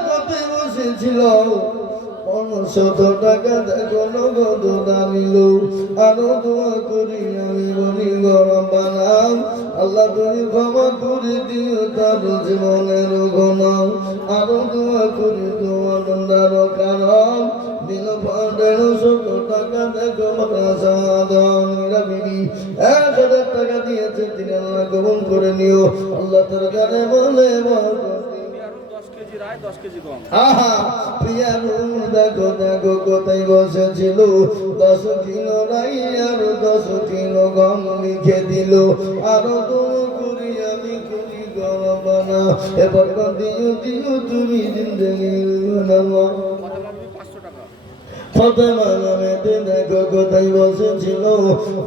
কত বসেছিল 500 টাকা দেখো নগদ দামিল। আরো দোয়া করি আমি বলি গরম বানাম, আল্লাহ তুমি ক্ষমা করে দিও তার জীবনের গুনাহ। আরো দোয়া করি তোমার দন্ডার কারণ দিল 150 টাকা দেখো মাদ্রাসা বিবি 1000 টাকা দিয়েছে, তিনি আল্লাহ কবুল করে নিও। আল্লাহ তার গানে বলে দেখো দেখো কোথায় বসেছিল 10 কিলো রাই আর 10 কিলো গম লিখে দিল। আরো তো করি আমি করি গরবানা, এবার দিও দিও তুমি জিন্দগি ফতেমা নামেতে দেখো কোথায় বসেছিল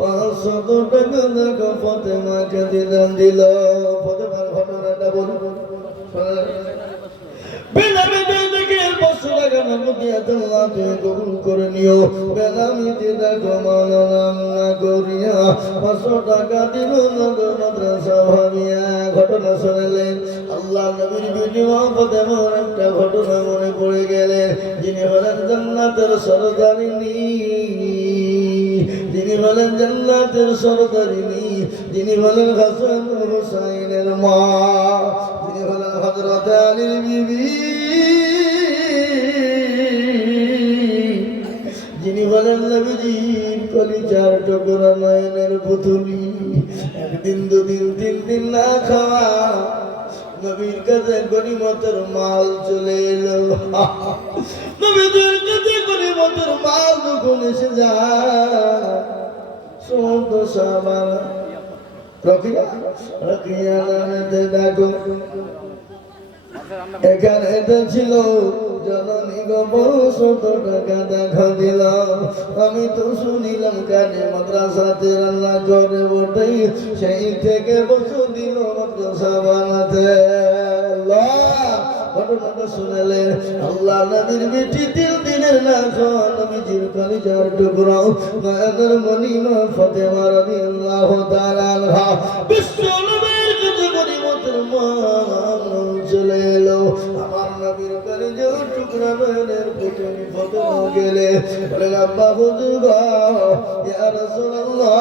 500 টাকা দেখো ফতেমাকে দিল। ফতেমার ঘটনাটা বলবো। বেনামিতে দেখে 500 টাকা নগদ দিয়ে আল্লাহ তুমি কবুল করে নিও। বেনামিতে দেখো মানলাম না করিয়া 500 টাকা দিল নগদ মাদ্রাসা ভাবিয়া। ঘটনা শুনলেন আল্লাহ নবীর বিবি ফাতেমার একটা ঘটনা মনে পড়ে গেলেন। যিনি হলেন জান্নাতের সরদারিনী, যিনি হলেন জান্নাতের সরদারিনী, যিনি হলেন হাসান হুসাইনের মা, যিনি হলেন হযরত আলীর বিবি, যিনি হলেন নবীজির কলিজার টুকরা নয়নের পুতুলি। 1 দিন 2 দিন 3 দিন না খাওয়া নবীর কাছে গনিমতের মাল চলে এলো। নবীদের কাছে গনিমতের মাল যখন এসে যায় সমস্ত সামান রকিয়া নামেতে দেখো এখানে ছিল জননী গো 500 টাকা দেখা দিল। আমি তো শুনিলাম কানে মাদ্রাসাতে রান্না করে বটেই, সেই থেকে বসে দিল মাদ্রাসা বানাতে। ঘটনাটা শুনলেন আল্লাহ নবীর বেটি 3 দিনের না খাওয়া নবীজির কলিজার টুকরা নয়নের মণিমা ফাতেমা রাদিয়াল্লাহু তাআলা আনহা বিশ্ব নবীর কাছে গনিমতের মাল চলে এলো। আমার নবীর কলিজার টুকরা নয়নের পুতুলি ফাতেমা গেলে বলে আব্বা হুজুর ইয়া রাসূলুল্লাহ